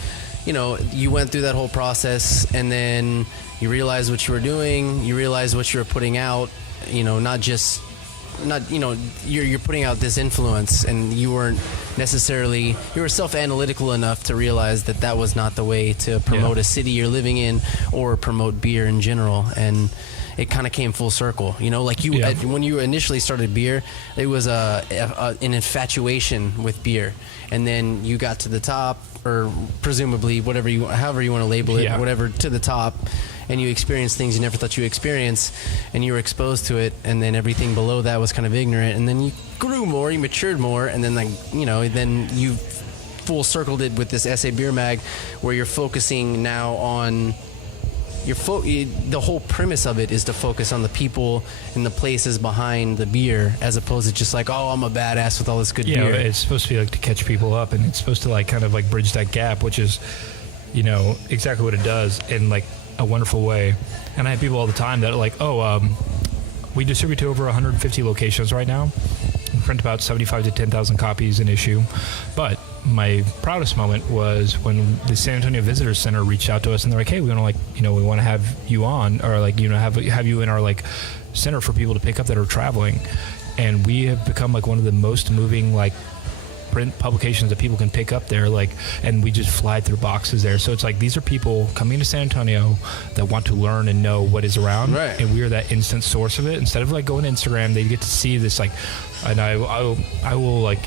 you know, you went through that whole process, and then you realized what you were doing, you realized what you were putting out, you know, you're putting out this influence, and you weren't necessarily, you were self-analytical enough to realize that was not the way to promote a city you're living in or promote beer in general. And it kind of came full circle, you know, like when you initially started beer, it was an infatuation with beer, and then you got to the top, or presumably however you want to label it, whatever, to the top, and you experienced things you never thought you would experience, and you were exposed to it, and then everything below that was kind of ignorant, and then you grew more, you matured more, and then, like, you know, then you full circled it with this S.A Beer Mag, where you're focusing now on the whole premise of it is to focus on the people and the places behind the beer, as opposed to just like, oh, I'm a badass with all this good beer. It's supposed to be like to catch people up, and it's supposed to like kind of like bridge that gap, which is, you know, exactly what it does in like a wonderful way. And I have people all the time that are like, we distribute to over 150 locations right now. We print about 75 to 10,000 copies an issue. But my proudest moment was when the San Antonio Visitor Center reached out to us, and they're like, hey, we want to, like, you know, we want to have you on, or like, you know, have you in our like center for people to pick up that are traveling. And we have become like one of the most moving like print publications that people can pick up there, like, and we just fly through boxes there. So it's like these are people coming to San Antonio that want to learn and know what is around, right? And we are that instant source of it. Instead of like going to Instagram, they get to see this, like, and I will like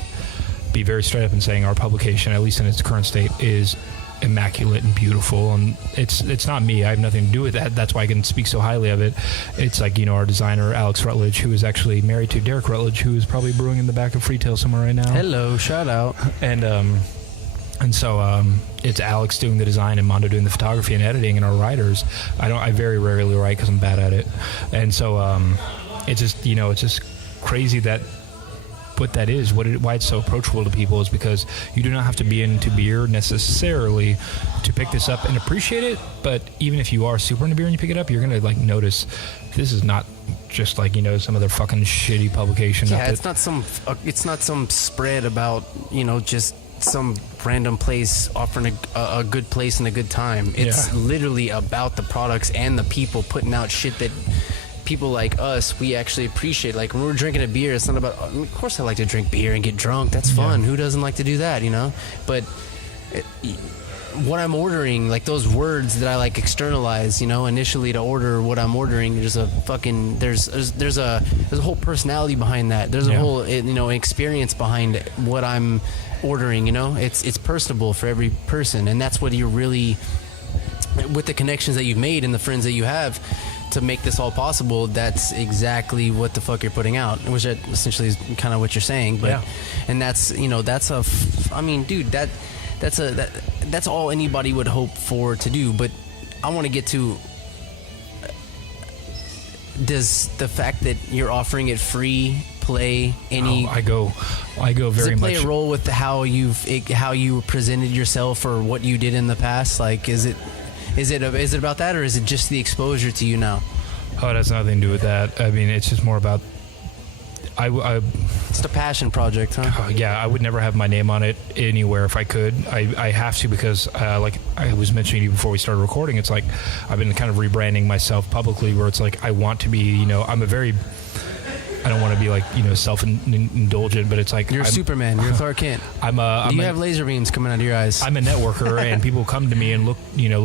be very straight up in saying our publication, at least in its current state, is immaculate and beautiful, and it's not me. I have nothing to do with that. That's why I can speak so highly of it. It's like, you know, our designer Alex Rutledge, who is actually married to Derek Rutledge, who is probably brewing in the back of Freetail somewhere right now. Hello, shout out. And so it's Alex doing the design and Mondo doing the photography and editing, and our writers. I very rarely write because I'm bad at it, and so it's just, you know, it's just crazy that what that is, why it's so approachable to people is because you do not have to be into beer necessarily to pick this up and appreciate it. But even if you are super into beer and you pick it up, you're gonna like notice this is not just like, you know, some other fucking shitty publication. Yeah, it's not some spread about, you know, just some random place offering a good place and a good time. It's literally about the products and the people putting out shit that people like us, we actually appreciate. Like when we're drinking a beer, it's not about, I mean, of course I like to drink beer and get drunk, that's fun. Who doesn't like to do that, you know? But what I'm ordering, like those words that I like externalize, you know, initially to order what I'm ordering, there's a fucking there's a whole personality behind that. There's a whole, you know, experience behind what I'm ordering, you know. It's personable for every person, and that's what you're really, with the connections that you've made and the friends that you have to make this all possible, that's exactly what the fuck you're putting out, which essentially is kind of what you're saying. But and that's, you know, I mean, dude, that's all anybody would hope for to do. But I want to get to, does the fact that you're offering it free play any? I go very much. Does it play a role with how you presented yourself or what you did in the past? Like, is it about that, or is it just the exposure to you now? Oh, it has nothing to do with that. I mean, it's just more about it's the passion project, huh? Yeah, I would never have my name on it anywhere if I could. I have to because, like I was mentioning to you before we started recording, it's like I've been kind of rebranding myself publicly, where it's like I want to be, you know, I don't want to be like, you know, self-indulgent, but it's like you're Superman. You're Clark Kent. Do you have laser beams coming out of your eyes? I'm a networker, and people come to me and look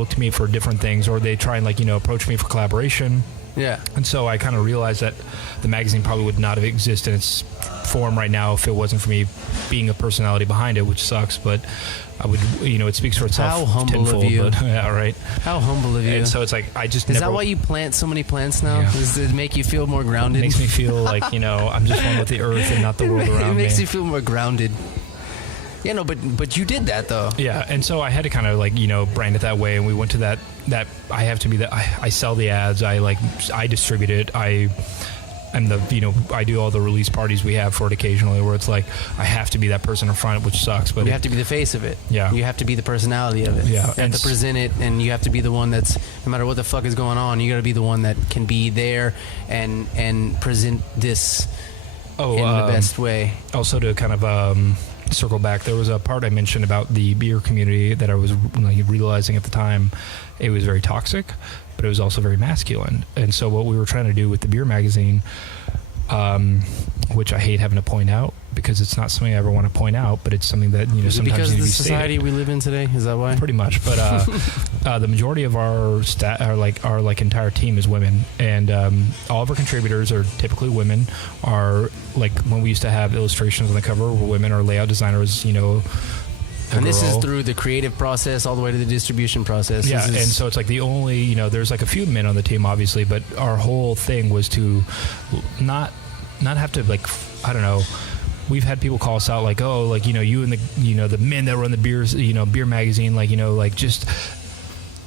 to me for different things, or they try and, like, you know, approach me for collaboration. Yeah. And so I kind of realized that the magazine probably would not have existed in its form right now if it wasn't for me being a personality behind it, which sucks, but I would, you know, it speaks for itself. How humble tenfold, of you. But, yeah, right. How humble of you. And so it's like, I just Is that why you plant so many plants now? Yeah. Does it make you feel more grounded? It makes me feel like, you know, I'm just one with the earth and not the world around me. It makes you feel more grounded. Yeah, no, but you did that, though. Yeah, and so I had to kind of, like, you know, brand it that way, and we went to that I have to be that, I sell the ads, I distribute it, I'm the, you know, I do all the release parties we have for it occasionally, where it's like I have to be that person in front, which sucks, but you have to be the face of it. Yeah, you have to be the personality of it. Yeah, you have to present it, and you have to be the one that's, no matter what the fuck is going on, you got to be the one that can be there and present this in the best way. Also, to kind of circle back, there was a part I mentioned about the beer community that I was, like, realizing at the time it was very toxic, but it was also very masculine. And so what we were trying to do with the beer magazine, which I hate having to point out because it's not something I ever want to point out, but it's something that, you know, sometimes because need of to the be society stated. we live in today. Is that why? Pretty much, but the majority of our entire team is women, and all of our contributors are typically women. Are, like, when we used to have illustrations on the cover were women, our layout designer was, you know. And this is through the creative process all the way to the distribution process. Yeah, and so it's like the only, you know, there's like a few men on the team, obviously, but our whole thing was to not have to, like, I don't know. We've had people call us out, like, oh, like, you know, you and the, you know, the men that run the beers, you know, beer magazine, like, you know, like, just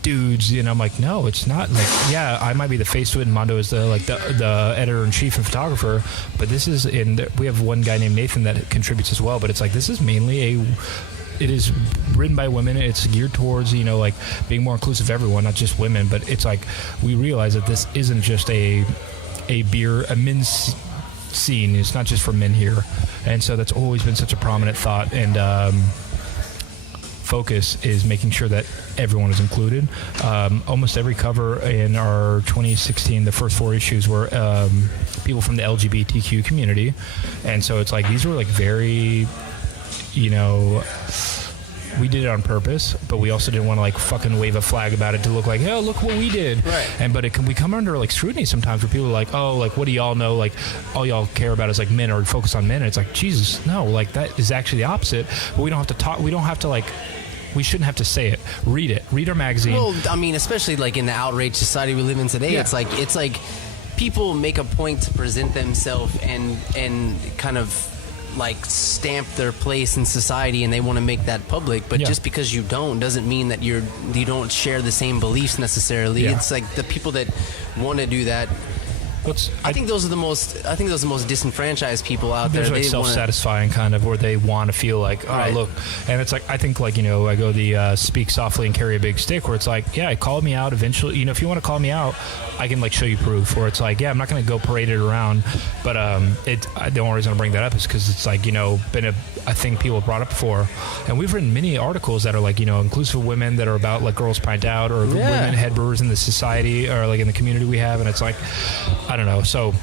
dudes. And I'm like, no, it's not. Like, yeah, I might be the face to it, and Mondo is the, like, the editor-in-chief and photographer, but this is we have one guy named Nathan that contributes as well, but it's like, this is mainly it is written by women. It's geared towards, you know, like, being more inclusive of everyone, not just women. But it's like, we realize that this isn't just a men's scene. It's not just for men here. And so that's always been such a prominent thought and focus, is making sure that everyone is included. Almost every cover in our 2016, the first 4 issues were people from the LGBTQ community. And so it's like, these were, like, very, you know, we did it on purpose, but we also didn't want to, like, fucking wave a flag about it to look like, hey, look what we did. Right. But we come under, like, scrutiny sometimes, where people are like, oh, like, what do y'all know? Like, all y'all care about is, like, men, or focus on men. And it's like, Jesus, no, like, that is actually the opposite. But we don't have to talk. We don't have to, like, We shouldn't have to say it. Read it. Read our magazine. Well, I mean, especially like in the outrage society we live in today, it's like people make a point to present themselves and kind of like stamp their place in society, and they want to make that public. But just because you don't doesn't mean that you don't share the same beliefs necessarily. It's like the people that want to do that. I think those are the most disenfranchised people out there. There's like self-satisfying kind of, where they want to feel like, look, and it's like, I think like, you know, I go the speak softly and carry a big stick, where it's like, yeah, call me out eventually. You know, if you want to call me out, I can like show you proof. Where it's like, yeah, I'm not going to go parade it around, but the only reason I bring that up is because it's like, you know, been a thing people have brought up before, and we've written many articles that are like, you know, inclusive of women, that are about like girls pint out, or women head brewers in the society, or like in the community we have, and it's like, I don't know. So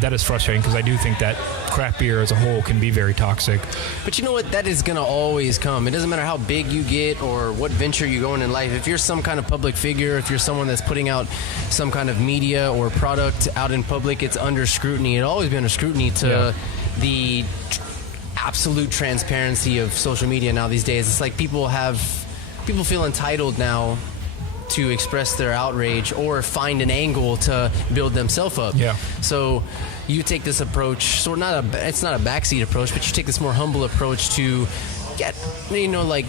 that is frustrating, because I do think that craft beer as a whole can be very toxic. But you know what? That is going to always come. It doesn't matter how big you get or what venture you go in life. If you're some kind of public figure, if you're someone that's putting out some kind of media or product out in public, it's under scrutiny. It's always been under scrutiny to the absolute transparency of social media now these days. It's like people feel entitled now to express their outrage or find an angle to build themselves up. Yeah. So you take this approach, it's not a backseat approach, but you take this more humble approach to get, you know, like,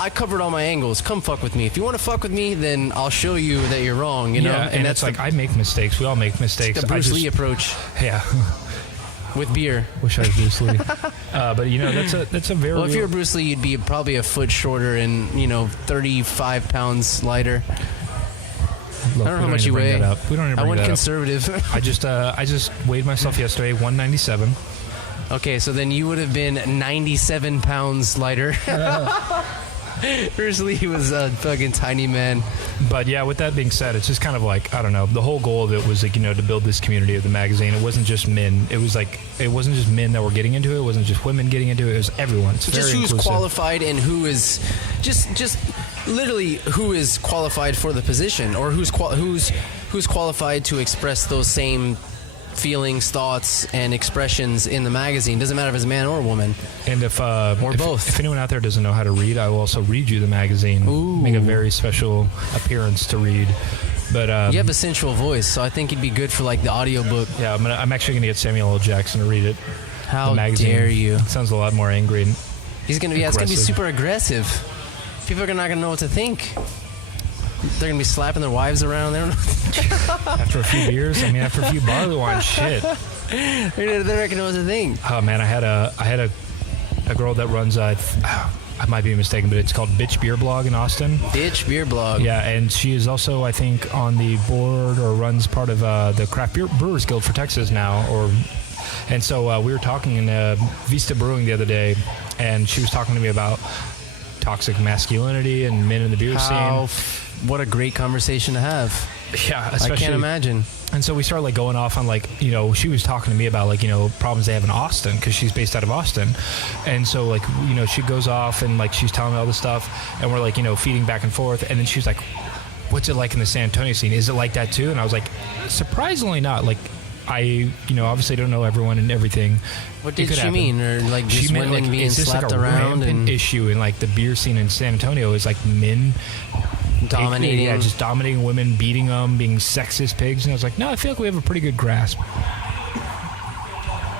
I covered all my angles. Come fuck with me. If you want to fuck with me, then I'll show you that you're wrong, you know? And that's like, I make mistakes. We all make mistakes. The Bruce Lee approach. Yeah. With beer. Wish I was Bruce Lee. But, you know, that's a very... Well, if you're Bruce Lee, you'd be probably a foot shorter and, you know, 35 pounds lighter. Look, I don't know how much you weigh. We don't even bring I went that conservative. I just weighed myself yesterday, 197. Okay, so then you would have been 97 pounds lighter. Bruce Lee was a fucking tiny man. But yeah, with that being said, it's just kind of like, I don't know, the whole goal of it was like, you know, to build this community of the magazine. It wasn't just men. It was like, it wasn't just men that were getting into it. It wasn't just women getting into it. It was everyone. It's very just who's inclusive. qualified and who is just literally who is qualified for the position, or who's qualified to express those same feelings, thoughts, and expressions in the magazine. Doesn't matter if it's a man or a woman. And if both. If anyone out there doesn't know how to read, I will also read you the magazine. Ooh. Make a very special appearance to read. But you have a sensual voice, so I think it'd be good for like the audiobook. Yeah, I'm actually going to get Samuel L. Jackson to read it. How the magazine. Dare you? It sounds a lot more angry. And He's going to be. Yeah, it's going to be super aggressive. People are not going to know what to think. They're going to be slapping their wives around. They don't know. After a few beers, after a few barley wine, shit. They're not going to know what to think. Oh man, I had a girl that runs I might be mistaken, but it's called Bitch Beer Blog in Austin. Bitch Beer Blog. Yeah, and she is also, I think, on the board or runs part of the Craft Beer Brewers Guild for Texas now. And so we were talking in Vista Brewing the other day, and she was talking to me about toxic masculinity and men in the beer scene. What a great conversation to have. Yeah, especially, I can't imagine. And so we started like going off on like, you know, she was talking to me about like, you know, problems they have in Austin, because she's based out of Austin. And so like, you know, she goes off and like she's telling me all this stuff, and we're like, you know, feeding back and forth. And then she was like, what's it like in the San Antonio scene? Is it like that too? And I was like, surprisingly not. Like, I, you know, obviously don't know everyone and everything. What did she mean? Or like just she women like, being slapped like a around? And issue in like the beer scene in San Antonio is like men dominating. Yeah, just dominating women, beating them, being sexist pigs. And I was like, no, I feel like we have a pretty good grasp.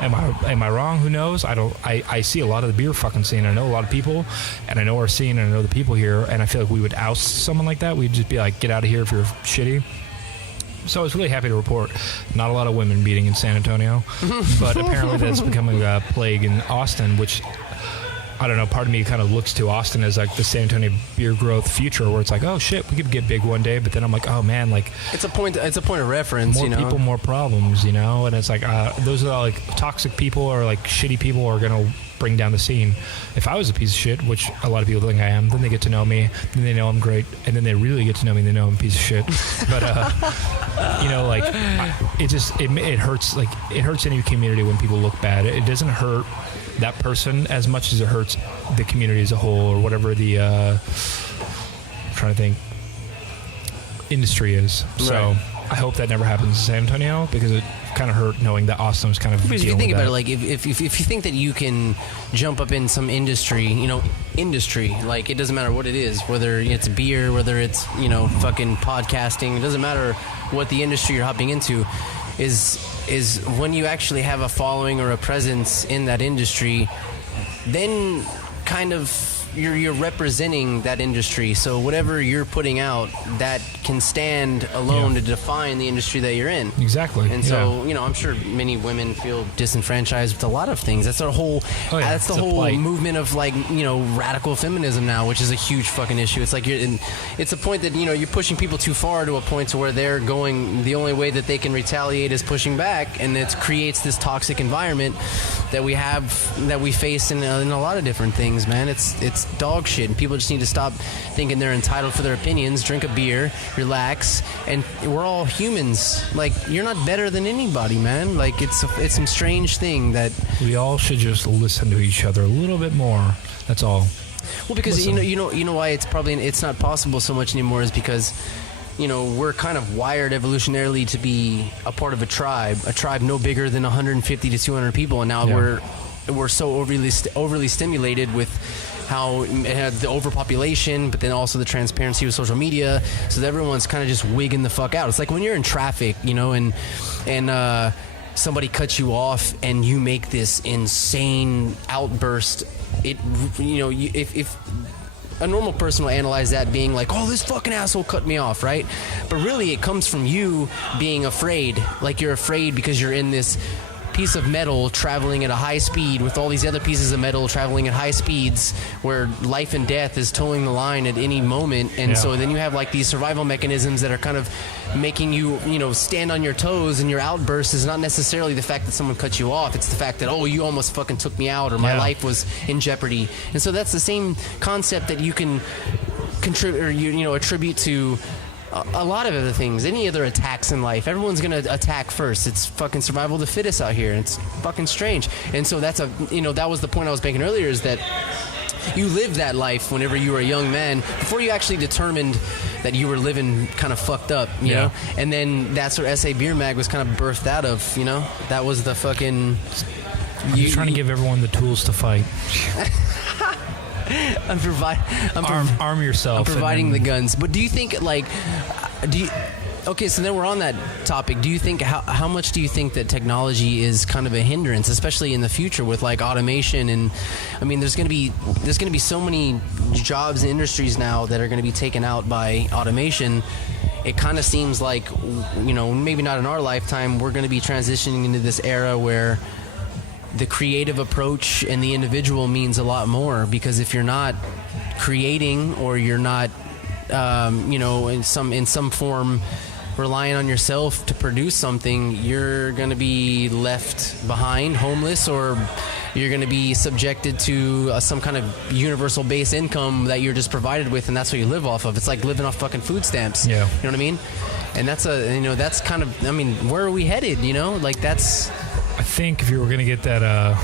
Am I wrong? Who knows? I see a lot of the beer fucking scene. I know a lot of people, and I know our scene, and I know the people here, and I feel like we would oust someone like that. We'd just be like, get out of here if you're shitty. So I was really happy to report not a lot of women beating in San Antonio, but apparently that's becoming a plague in Austin, which, I don't know, part of me kind of looks to Austin as like the San Antonio beer growth future, where it's like, oh shit, we could get big one day, but then I'm like, oh man, like it's a point of reference. More people, more problems, you know. And it's like those are like toxic people, or like shitty people are gonna bring down the scene. If I was a piece of shit, which a lot of people think I am, then they get to know me, then they know I'm great, and then they really get to know me, they know I'm a piece of shit. But you know, like it hurts. Like it hurts any community when people look bad. It doesn't hurt that person as much as it hurts the community as a whole, or whatever the I'm trying to think industry is. Right. So I hope that never happens in San Antonio, because it kind of hurt knowing that Austin was kind of. Because if you think about it, like if you think that you can jump up in some industry, you know, industry. Like, it doesn't matter what it is, whether it's beer, whether it's, you know, fucking podcasting. It doesn't matter what the industry you're hopping into. Is when you actually have a following or a presence in that industry, then kind of you're representing that industry. So whatever you're putting out, that can stand alone to define the industry that you're in. Exactly. And so, you know, I'm sure many women feel disenfranchised with a lot of things. That's our whole that's the whole movement of, like, you know, radical feminism now, which is a huge fucking issue. It's like it's a point that, you know, you're pushing people too far to a point to where they're going, the only way that they can retaliate is pushing back, and it creates this toxic environment that we face in a lot of different things, man. It's dog shit, and people just need to stop thinking they're entitled for their opinions, drink a beer, relax, and we're all humans. Like, you're not better than anybody, man. Like, it's some strange thing that we all should just listen to each other a little bit more. That's all. Well, because you know why it's not possible so much anymore is because, you know, we're kind of wired evolutionarily to be a part of a tribe no bigger than 150 to 200 people, and now we're so overly stimulated with how the overpopulation, but then also the transparency of social media, so that everyone's kind of just wigging the fuck out. It's like when you're in traffic, you know, and somebody cuts you off and you make this insane outburst. If a normal person will analyze that being like, oh, this fucking asshole cut me off, right? But really it comes from you being afraid. Like, you're afraid because you're in this piece of metal traveling at a high speed with all these other pieces of metal traveling at high speeds, where life and death is towing the line at any moment. And so then you have, like, these survival mechanisms that are kind of making you, you know, stand on your toes, and your outburst is not necessarily the fact that someone cut you off. It's the fact that, oh, you almost fucking took me out, or my life was in jeopardy. And so that's the same concept that you can contribute, or you know, attribute to a lot of other things, any other attacks in life. Everyone's gonna attack first. It's fucking survival of the fittest out here. It's fucking strange. And so that's that was the point I was making earlier, is that you lived that life whenever you were a young man, before you actually determined that you were living kind of fucked up, you know? And then that's where S.A Beer Mag was kind of birthed out of, you know? That was the fucking... You're trying to give everyone the tools to fight. Arm yourself. I'm providing the guns. But do you think, like, okay, so then we're on that topic. Do you think, how much do you think that technology is kind of a hindrance, especially in the future with, like, automation? And I mean, there's going to be so many jobs and industries now that are going to be taken out by automation. It kind of seems like, you know, maybe not in our lifetime, we're going to be transitioning into this era where the creative approach and the individual means a lot more, because if you're not creating, or you're not, you know, in some form relying on yourself to produce something, you're going to be left behind, homeless, or you're going to be subjected to some kind of universal base income that you're just provided with, and that's what you live off of. It's like living off fucking food stamps. Yeah. You know what I mean? And that's kind of, I mean, where are we headed, you know? Like, that's... I think if you were going to get that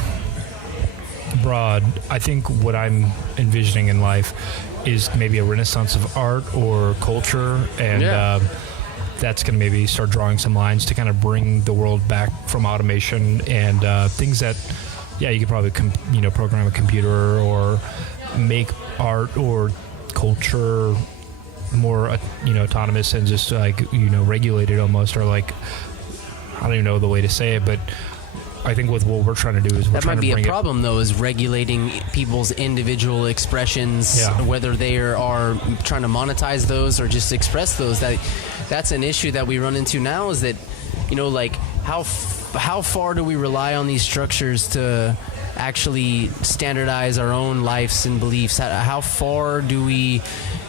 broad, I think what I'm envisioning in life is maybe a renaissance of art or culture, and that's going to maybe start drawing some lines to kind of bring the world back from automation and things that, you could probably program a computer or make art or culture more autonomous and just like regulated almost, or like, I don't even know the way to say it, but I think with what we're trying to do is that might be a problem, though, is regulating people's individual expressions, whether they are trying to monetize those or just express those. That's an issue that we run into now, is that, like, how far do we rely on these structures to actually standardize our own lives and beliefs? How far do we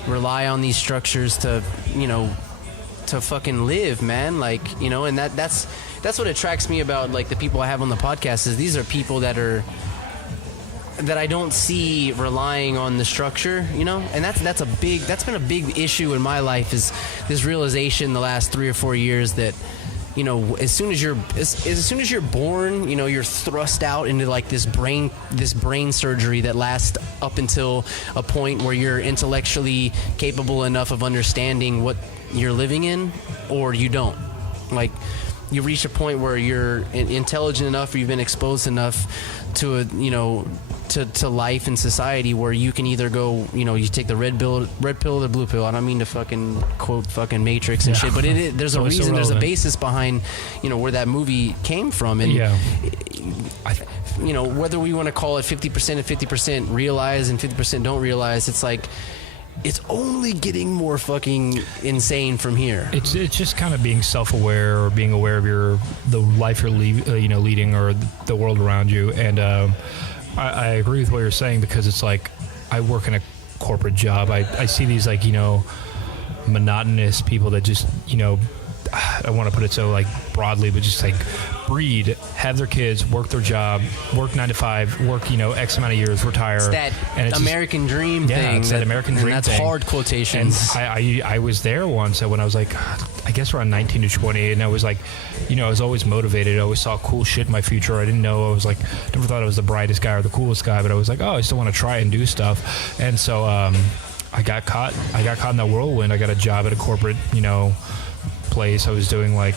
rely on these structures to fucking live, man? Like, and that's what attracts me about, like, the people I have on the podcast, is these are people that I don't see relying on the structure, and that's been a big issue in my life, is this realization the last 3 or 4 years that, as soon as you're born, you're thrust out into, like, this brain surgery that lasts up until a point where you're intellectually capable enough of understanding what you're living in, or you don't. Like, you reach a point where you're intelligent enough, or you've been exposed enough to to life and society, where you can either go, you take the red pill or the blue pill. I don't mean to fucking quote fucking Matrix and shit, but there's a reason, there's a basis behind, where that movie came from. And whether we want to call it 50% and 50% realize and 50% don't realize, it's like, it's only getting more fucking insane from here. It's just kind of being self-aware, or being aware of the life you're leading, or the world around you. And I agree with what you're saying, because it's like, I work in a corporate job. I see these like, monotonous people that just, I want to put it so like broadly, but just like breed, have their kids, work their job, work 9 to 5, work, X amount of years, retire. It's that American dream thing. Yeah, it's that American dream thing. That's hard quotations. And I was there once when I was like, I guess around 19 to 20, and I was like, I was always motivated. I always saw cool shit in my future. I didn't know, I was like, never thought I was the brightest guy or the coolest guy, but I was like, I still want to try and do stuff. And so I got caught in that whirlwind. I got a job at a corporate, place. I was doing like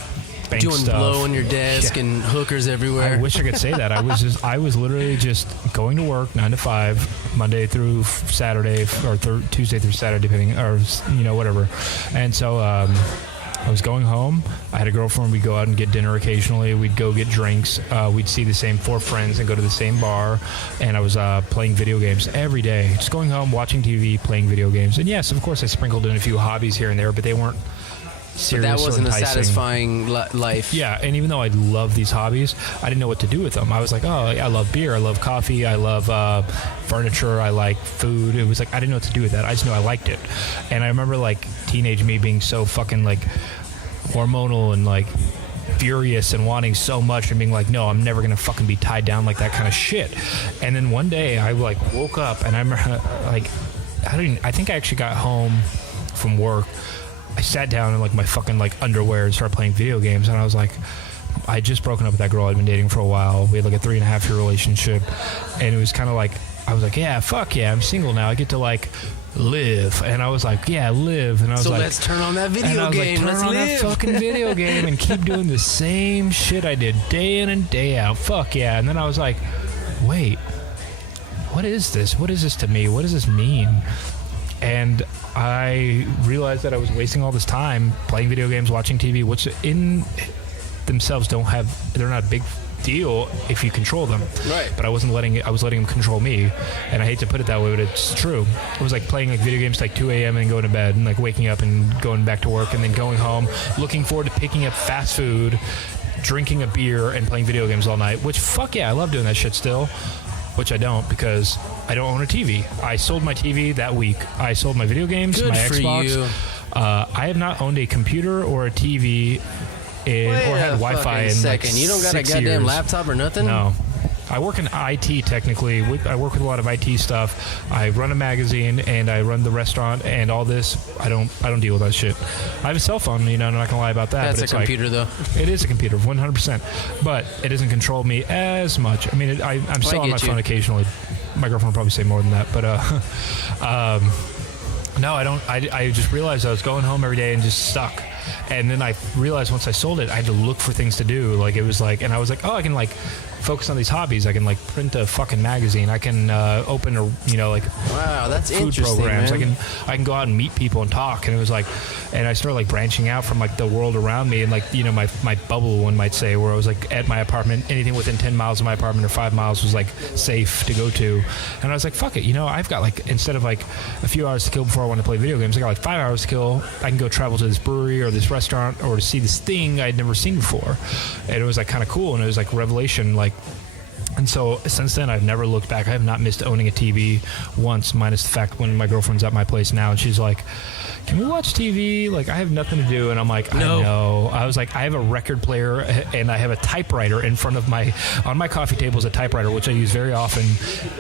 bank doing stuff. Blow on your desk and hookers everywhere. I wish I could say that. I was literally just going to work 9 to 5, Monday through Saturday, or Tuesday through Saturday, depending, or whatever. And so I was going home. I had a girlfriend. We'd go out and get dinner occasionally. We'd go get drinks. We'd see the same 4 friends and go to the same bar. And I was playing video games every day. Just going home, watching TV, playing video games. And yes, of course, I sprinkled in a few hobbies here and there, but they weren't serious. But that wasn't a satisfying life. Yeah, and even though I love these hobbies, I didn't know what to do with them. I was like, I love beer, I love coffee, I love furniture, I like food. It was like, I didn't know what to do with that. I just knew I liked it. And I remember like teenage me being so fucking like hormonal and like furious and wanting so much and being like, no, I'm never gonna fucking be tied down like that kind of shit. And then one day I like woke up and I remember like, I think I actually got home from work. I sat down in like my fucking like underwear and started playing video games, and I was like, I had just broken up with that girl I'd been dating for a while. We had like a 3.5-year relationship, and it was kind of like, I was like, yeah, fuck yeah, I'm single now. I get to like live. And I was like, yeah, live. And I was so like, let's turn on that video game. Let's turn on that fucking video game and keep doing the same shit I did day in and day out. Fuck yeah. And then I was like, wait, what is this? What is this to me? What does this mean? And I realized that I was wasting all this time playing video games, watching TV, which in themselves they're not a big deal if you control them. Right. But I was letting them control me. And I hate to put it that way, but it's true. It was like playing like video games like 2 a.m. and going to bed, and like waking up and going back to work, and then going home, looking forward to picking up fast food, drinking a beer, and playing video games all night, which fuck yeah, I love doing that shit still. Which I don't, because I don't own a TV. I sold my TV that week. I sold my video games, my Xbox. You. I have not owned a computer or a TV or had Wi-Fi in like 6 You don't got a goddamn years. laptop or nothing? No. I work in IT technically. I work with a lot of IT stuff. I run a magazine and I run the restaurant and all this. I don't deal with that shit. I have a cell phone, I'm not gonna lie about that. That's but a it's computer like, though. It is a computer, 100%. But it doesn't control me as much. I mean, I'm still on my phone occasionally. My girlfriend will probably say more than that, but no, I don't. I just realized I was going home every day and just stuck. And then I realized once I sold it, I had to look for things to do. Like it was like, and I was like, I can like focus on these hobbies. I can like print a fucking magazine. I can open a like wow, that's food interesting, programs. man. I can go out and meet people and talk. And it was like, and I started like branching out from like the world around me and like my bubble, one might say, where I was like at my apartment. Anything within 10 miles of my apartment or 5 miles was like safe to go to. And I was like, fuck it, I've got like, instead of like a few hours to kill before I want to play video games, I got like 5 hours to kill. I can go travel to this brewery or this restaurant or to see this thing I'd never seen before. And it was like kind of cool, and it was like revelation, like. And so since then, I've never looked back. I have not missed owning a TV once, minus the fact when my girlfriend's at my place now and she's like, can we watch TV? Like, I have nothing to do. And I'm like, no. I know. I was like, I have a record player and I have a typewriter in front of on my coffee table is a typewriter, which I use very often.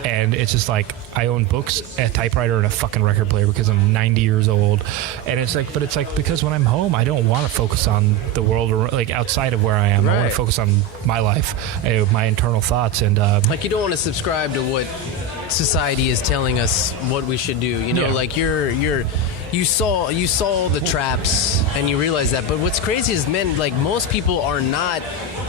And it's just like, I own books, a typewriter, and a fucking record player because I'm 90 years old. And it's like, but it's like, because when I'm home, I don't want to focus on the world like outside of where I am. Right. I want to focus on my life, my internal thoughts. And like, you don't want to subscribe to what society is telling us what we should do. Like you're you saw the traps and you realize that. But what's crazy is, men, like, most people are not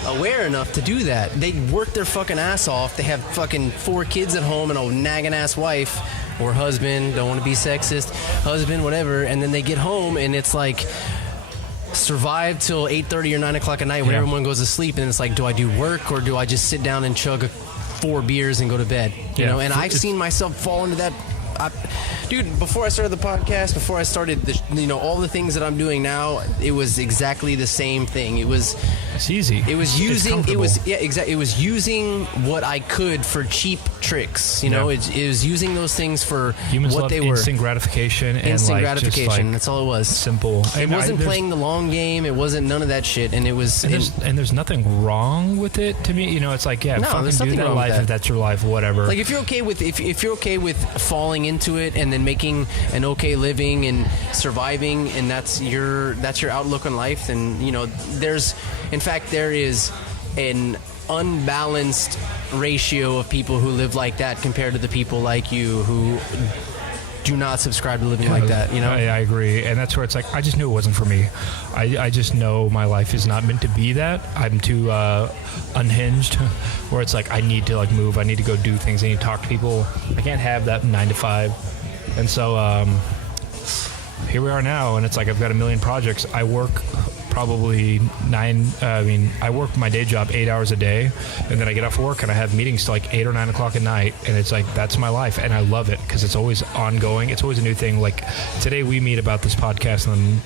aware enough to do that. They work their fucking ass off. They have fucking 4 kids at home and a nagging ass wife or husband. Don't want to be sexist. Husband, whatever. And then they get home and it's like, survive till 8:30 or 9 o'clock at night when everyone goes to sleep, and it's like, do I do work or do I just sit down and chug 4 beers and go to bed? You know, and I've seen myself fall into that. Dude, before I started the podcast, before I started all the things that I'm doing now, it was exactly the same thing. It's easy. It was using it was using what I could for cheap tricks. It was using those things for humans what love they were. Instant gratification. Instant and gratification. Just like that's all it was. Simple. It wasn't playing the long game. It wasn't none of that shit. And it was. And there's nothing wrong with it to me. It's like, fucking do that life if that's your life, whatever. Like, if you're okay with falling into it and then making an okay living and surviving, and that's your outlook on life, then there is an unbalanced ratio of people who live like that compared to the people like you who do not subscribe to living like that. I agree, and that's where it's like, I just knew it wasn't for me. I just know my life is not meant to be that. I'm too unhinged, where it's like, I need to like move, I need to go do things, I need to talk to people. I can't have that 9 to 5. And so here we are now, and it's like, I've got a million projects. I work probably I work my day job 8 hours a day, and then I get off work and I have meetings till like 8 or 9 o'clock at night, and it's like, that's my life, and I love it because it's always ongoing. It's always a new thing. Like, today we meet about this podcast and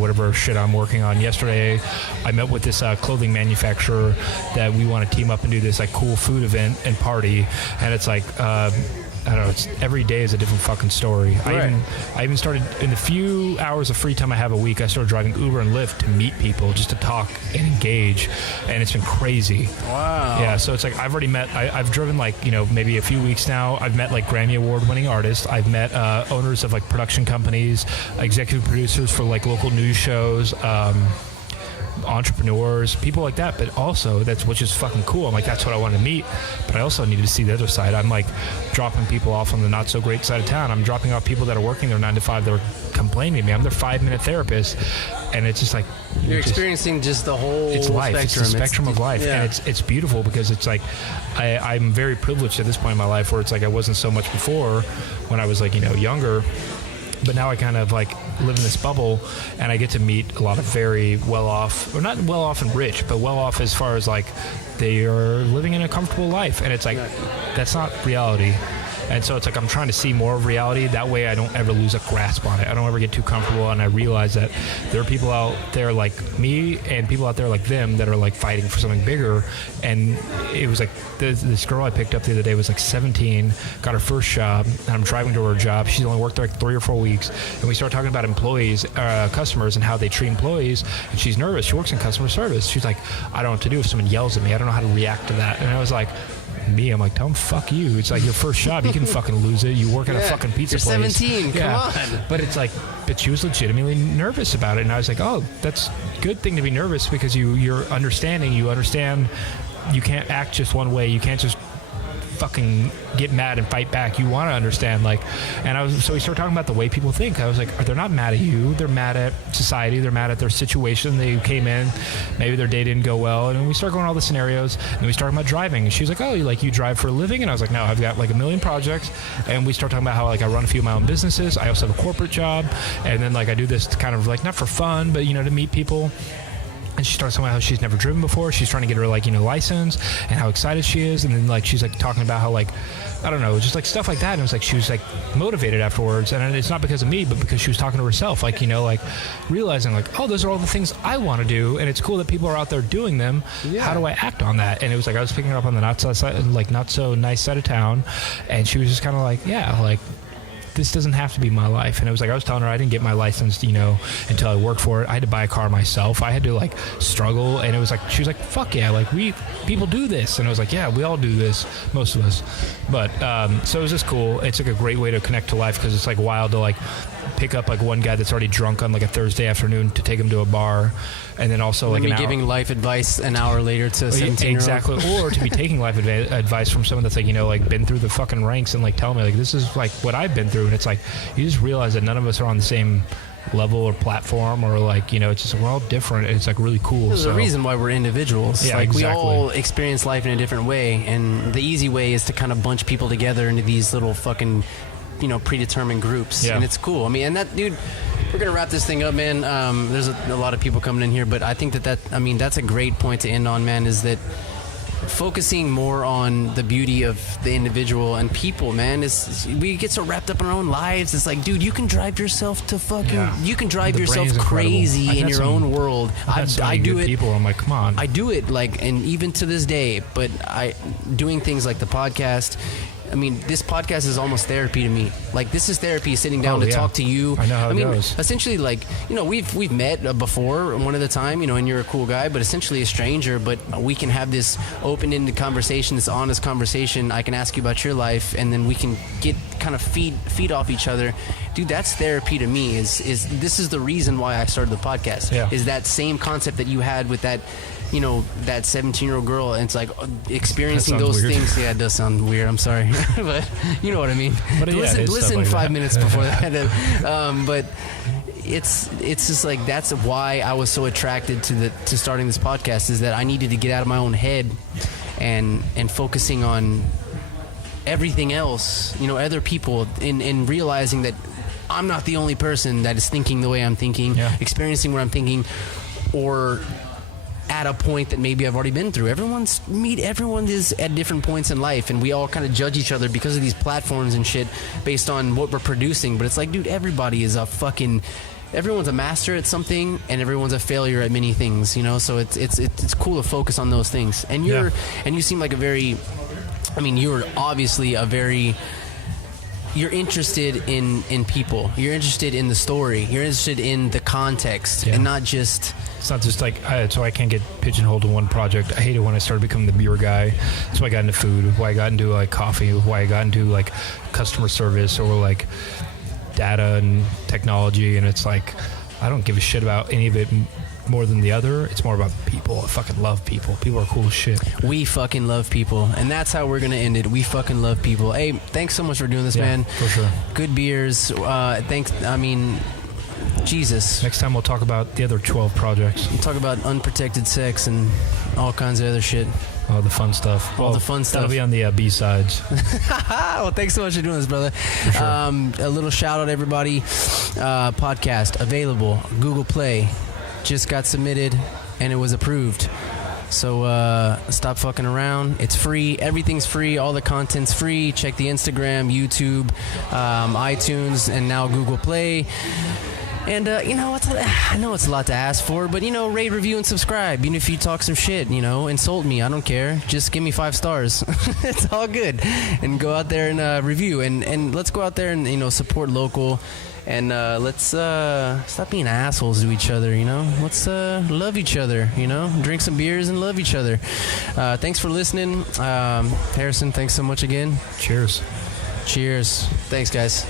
whatever shit I'm working on. Yesterday I met with this clothing manufacturer that we want to team up and do this like cool food event and party, and it's like I don't know, it's every day is a different fucking story. Right. I even started, in the few hours of free time I have a week, I started driving Uber and Lyft to meet people, just to talk and engage, and it's been crazy. Wow. Yeah, so it's like, I've already met, I've driven like, maybe a few weeks now, I've met like Grammy Award winning artists, I've met owners of like production companies, executive producers for like local news shows, entrepreneurs, people like that. But also, which is fucking cool. I'm like, that's what I want to meet, but I also needed to see the other side. I'm like dropping people off on the not so great side of town. I'm dropping off people that are working their 9 to 5 that are complaining to me. I'm their 5-minute therapist, and it's just like, you're experiencing just the whole it's life. spectrum. It's the spectrum of life, and it's beautiful, because it's like, I'm very privileged at this point in my life, where it's like, I wasn't so much before when I was like younger. But now I kind of like live in this bubble, and I get to meet a lot of very well-off, or not well-off and rich, but well-off as far as like they are living in a comfortable life. And it's like, that's not reality. And so it's like, I'm trying to see more of reality. That way I don't ever lose a grasp on it. I don't ever get too comfortable, and I realize that there are people out there like me and people out there like them that are like fighting for something bigger. And it was like, this girl I picked up the other day was like 17, got her first job, and I'm driving to her job. She's only worked there like 3 or 4 weeks. And we started talking about employees, customers, and how they treat employees. And she's nervous. She works in customer service. She's like, I don't know what to do if someone yells at me. I don't know how to react to that. And I was like, I'm like, tell him fuck you. It's like your first job. You can fucking lose it. You work at a fucking pizza place. 17. Come on. But it's like, but she was legitimately nervous about it, and I was like, oh, that's a good thing to be nervous, because you're understanding. You understand. You can't act just one way. You can't just fucking get mad and fight back. You want to understand, like, so we started talking about the way people think. I was like, they're not mad at you, they're mad at society, they're mad at their situation. They came in, maybe their day didn't go well, and then we started going all the scenarios, and we started about driving, and she was like, oh, you drive for a living? And I was like, no, I've got like a million projects. And we started talking about how like I run a few of my own businesses, I also have a corporate job, and then like I do this kind of like, not for fun, but to meet people. And she starts talking about how she's never driven before. She's trying to get her license, and how excited she is. And then like she's like talking about how like, I don't know, just like stuff like that. And it was like she was like motivated afterwards. And it's not because of me, but because she was talking to herself, like like realizing like, oh, those are all the things I want to do, and it's cool that people are out there doing them. Yeah. How do I act on that? And it was like I was picking her up on the not so nice side of town, and she was just kind of like, yeah, like, this doesn't have to be my life. And it was like, I was telling her I didn't get my license, until I worked for it. I had to buy a car myself. I had to like struggle. And it was like, she was like, fuck yeah, like people do this. And I was like, yeah, we all do this, most of us. But so it was just cool. It's like a great way to connect to life, because it's like wild to like pick up like one guy that's already drunk on like a Thursday afternoon to take him to a bar, and then also like giving life advice an hour later to a 17-year-old. Exactly, or to be taking life advice from someone that's like, you know, like been through the fucking ranks and like tell me like this is like what I've been through, and it's like you just realize that none of us are on the same level or platform, or like, you know, it's just we're all different. It's like really cool. There's a reason why we're individuals. Yeah, like exactly. we all experience life in a different way, and the easy way is to kind of bunch people together into these little fucking, you know, predetermined groups. Yeah. And it's cool. I mean, and that, dude, we're gonna wrap this thing up, man. There's a lot of people coming in here, but I think that's a great point to end on, man, is that focusing more on the beauty of the individual and people, man, is we get so wrapped up in our own lives. It's like, dude, you can drive yourself to fucking you can drive yourself crazy in your own world. I do it. People, I'm like, come on. I do it, like, and even to this day, but doing things like the podcast. I mean, this podcast is almost therapy to me. Like, this is therapy, sitting down to talk to you. I know how it goes. Essentially, like, you know, we've met before one at a time, you know, and you're a cool guy, but essentially a stranger. But we can have this open-ended conversation, this honest conversation. I can ask you about your life, and then we can get kind of feed off each other. Dude, that's therapy to me. Is this is the reason why I started the podcast? Yeah. Is that same concept that you had with that, you know, that 17-year-old girl, and it's like experiencing those weird. things. Yeah, it does sound weird. I'm sorry, but you know what I mean. But listen like 5 that. minutes before that. But it's just like that's why I was so attracted to starting this podcast, is that I needed to get out of my own head and focusing on everything else, you know, other people, and realizing that I'm not the only person that is thinking the way I'm thinking, experiencing what I'm thinking, or at a point that maybe I've already been through. Everyone is at different points in life, and we all kind of judge each other because of these platforms and shit based on what we're producing. But it's like, dude, everyone's a master at something, and everyone's a failure at many things, you know. So it's cool to focus on those things. And you seem like you're obviously you're interested in people. You're interested in the story. You're interested in the context, and not just. It's not just like, so I can't get pigeonholed in one project. I hate it when I started becoming the beer guy. That's why I got into food, why I got into like coffee, why I got into like customer service or like data and technology. And it's like, I don't give a shit about any of it more than the other. It's more about people. I fucking love people. People are cool as shit. We fucking love people, and that's how we're gonna end it. We fucking love people. Hey, thanks so much for doing this, man. For sure. Good beers. Thanks. I mean, Jesus. Next time we'll talk about the other 12 projects. We'll talk about unprotected sex and all kinds of other shit. All the fun stuff. All the fun stuff. That'll be on the B-sides. Well, thanks so much for doing this, brother. Sure. A little shout out, everybody. Podcast available. Google Play. Just got submitted, and it was approved. So stop fucking around. It's free. Everything's free. All the content's free. Check the Instagram, YouTube, iTunes, and now Google Play. And, you know, I know it's a lot to ask for, but, you know, rate, review, and subscribe. Even if you talk some shit, you know, insult me. I don't care. Just give me 5 stars. It's all good. And go out there and review. And let's go out there and, you know, support local. And let's stop being assholes to each other, you know? Let's love each other, you know? Drink some beers and love each other. Thanks for listening. Harrison, thanks so much again. Cheers. Cheers. Thanks, guys.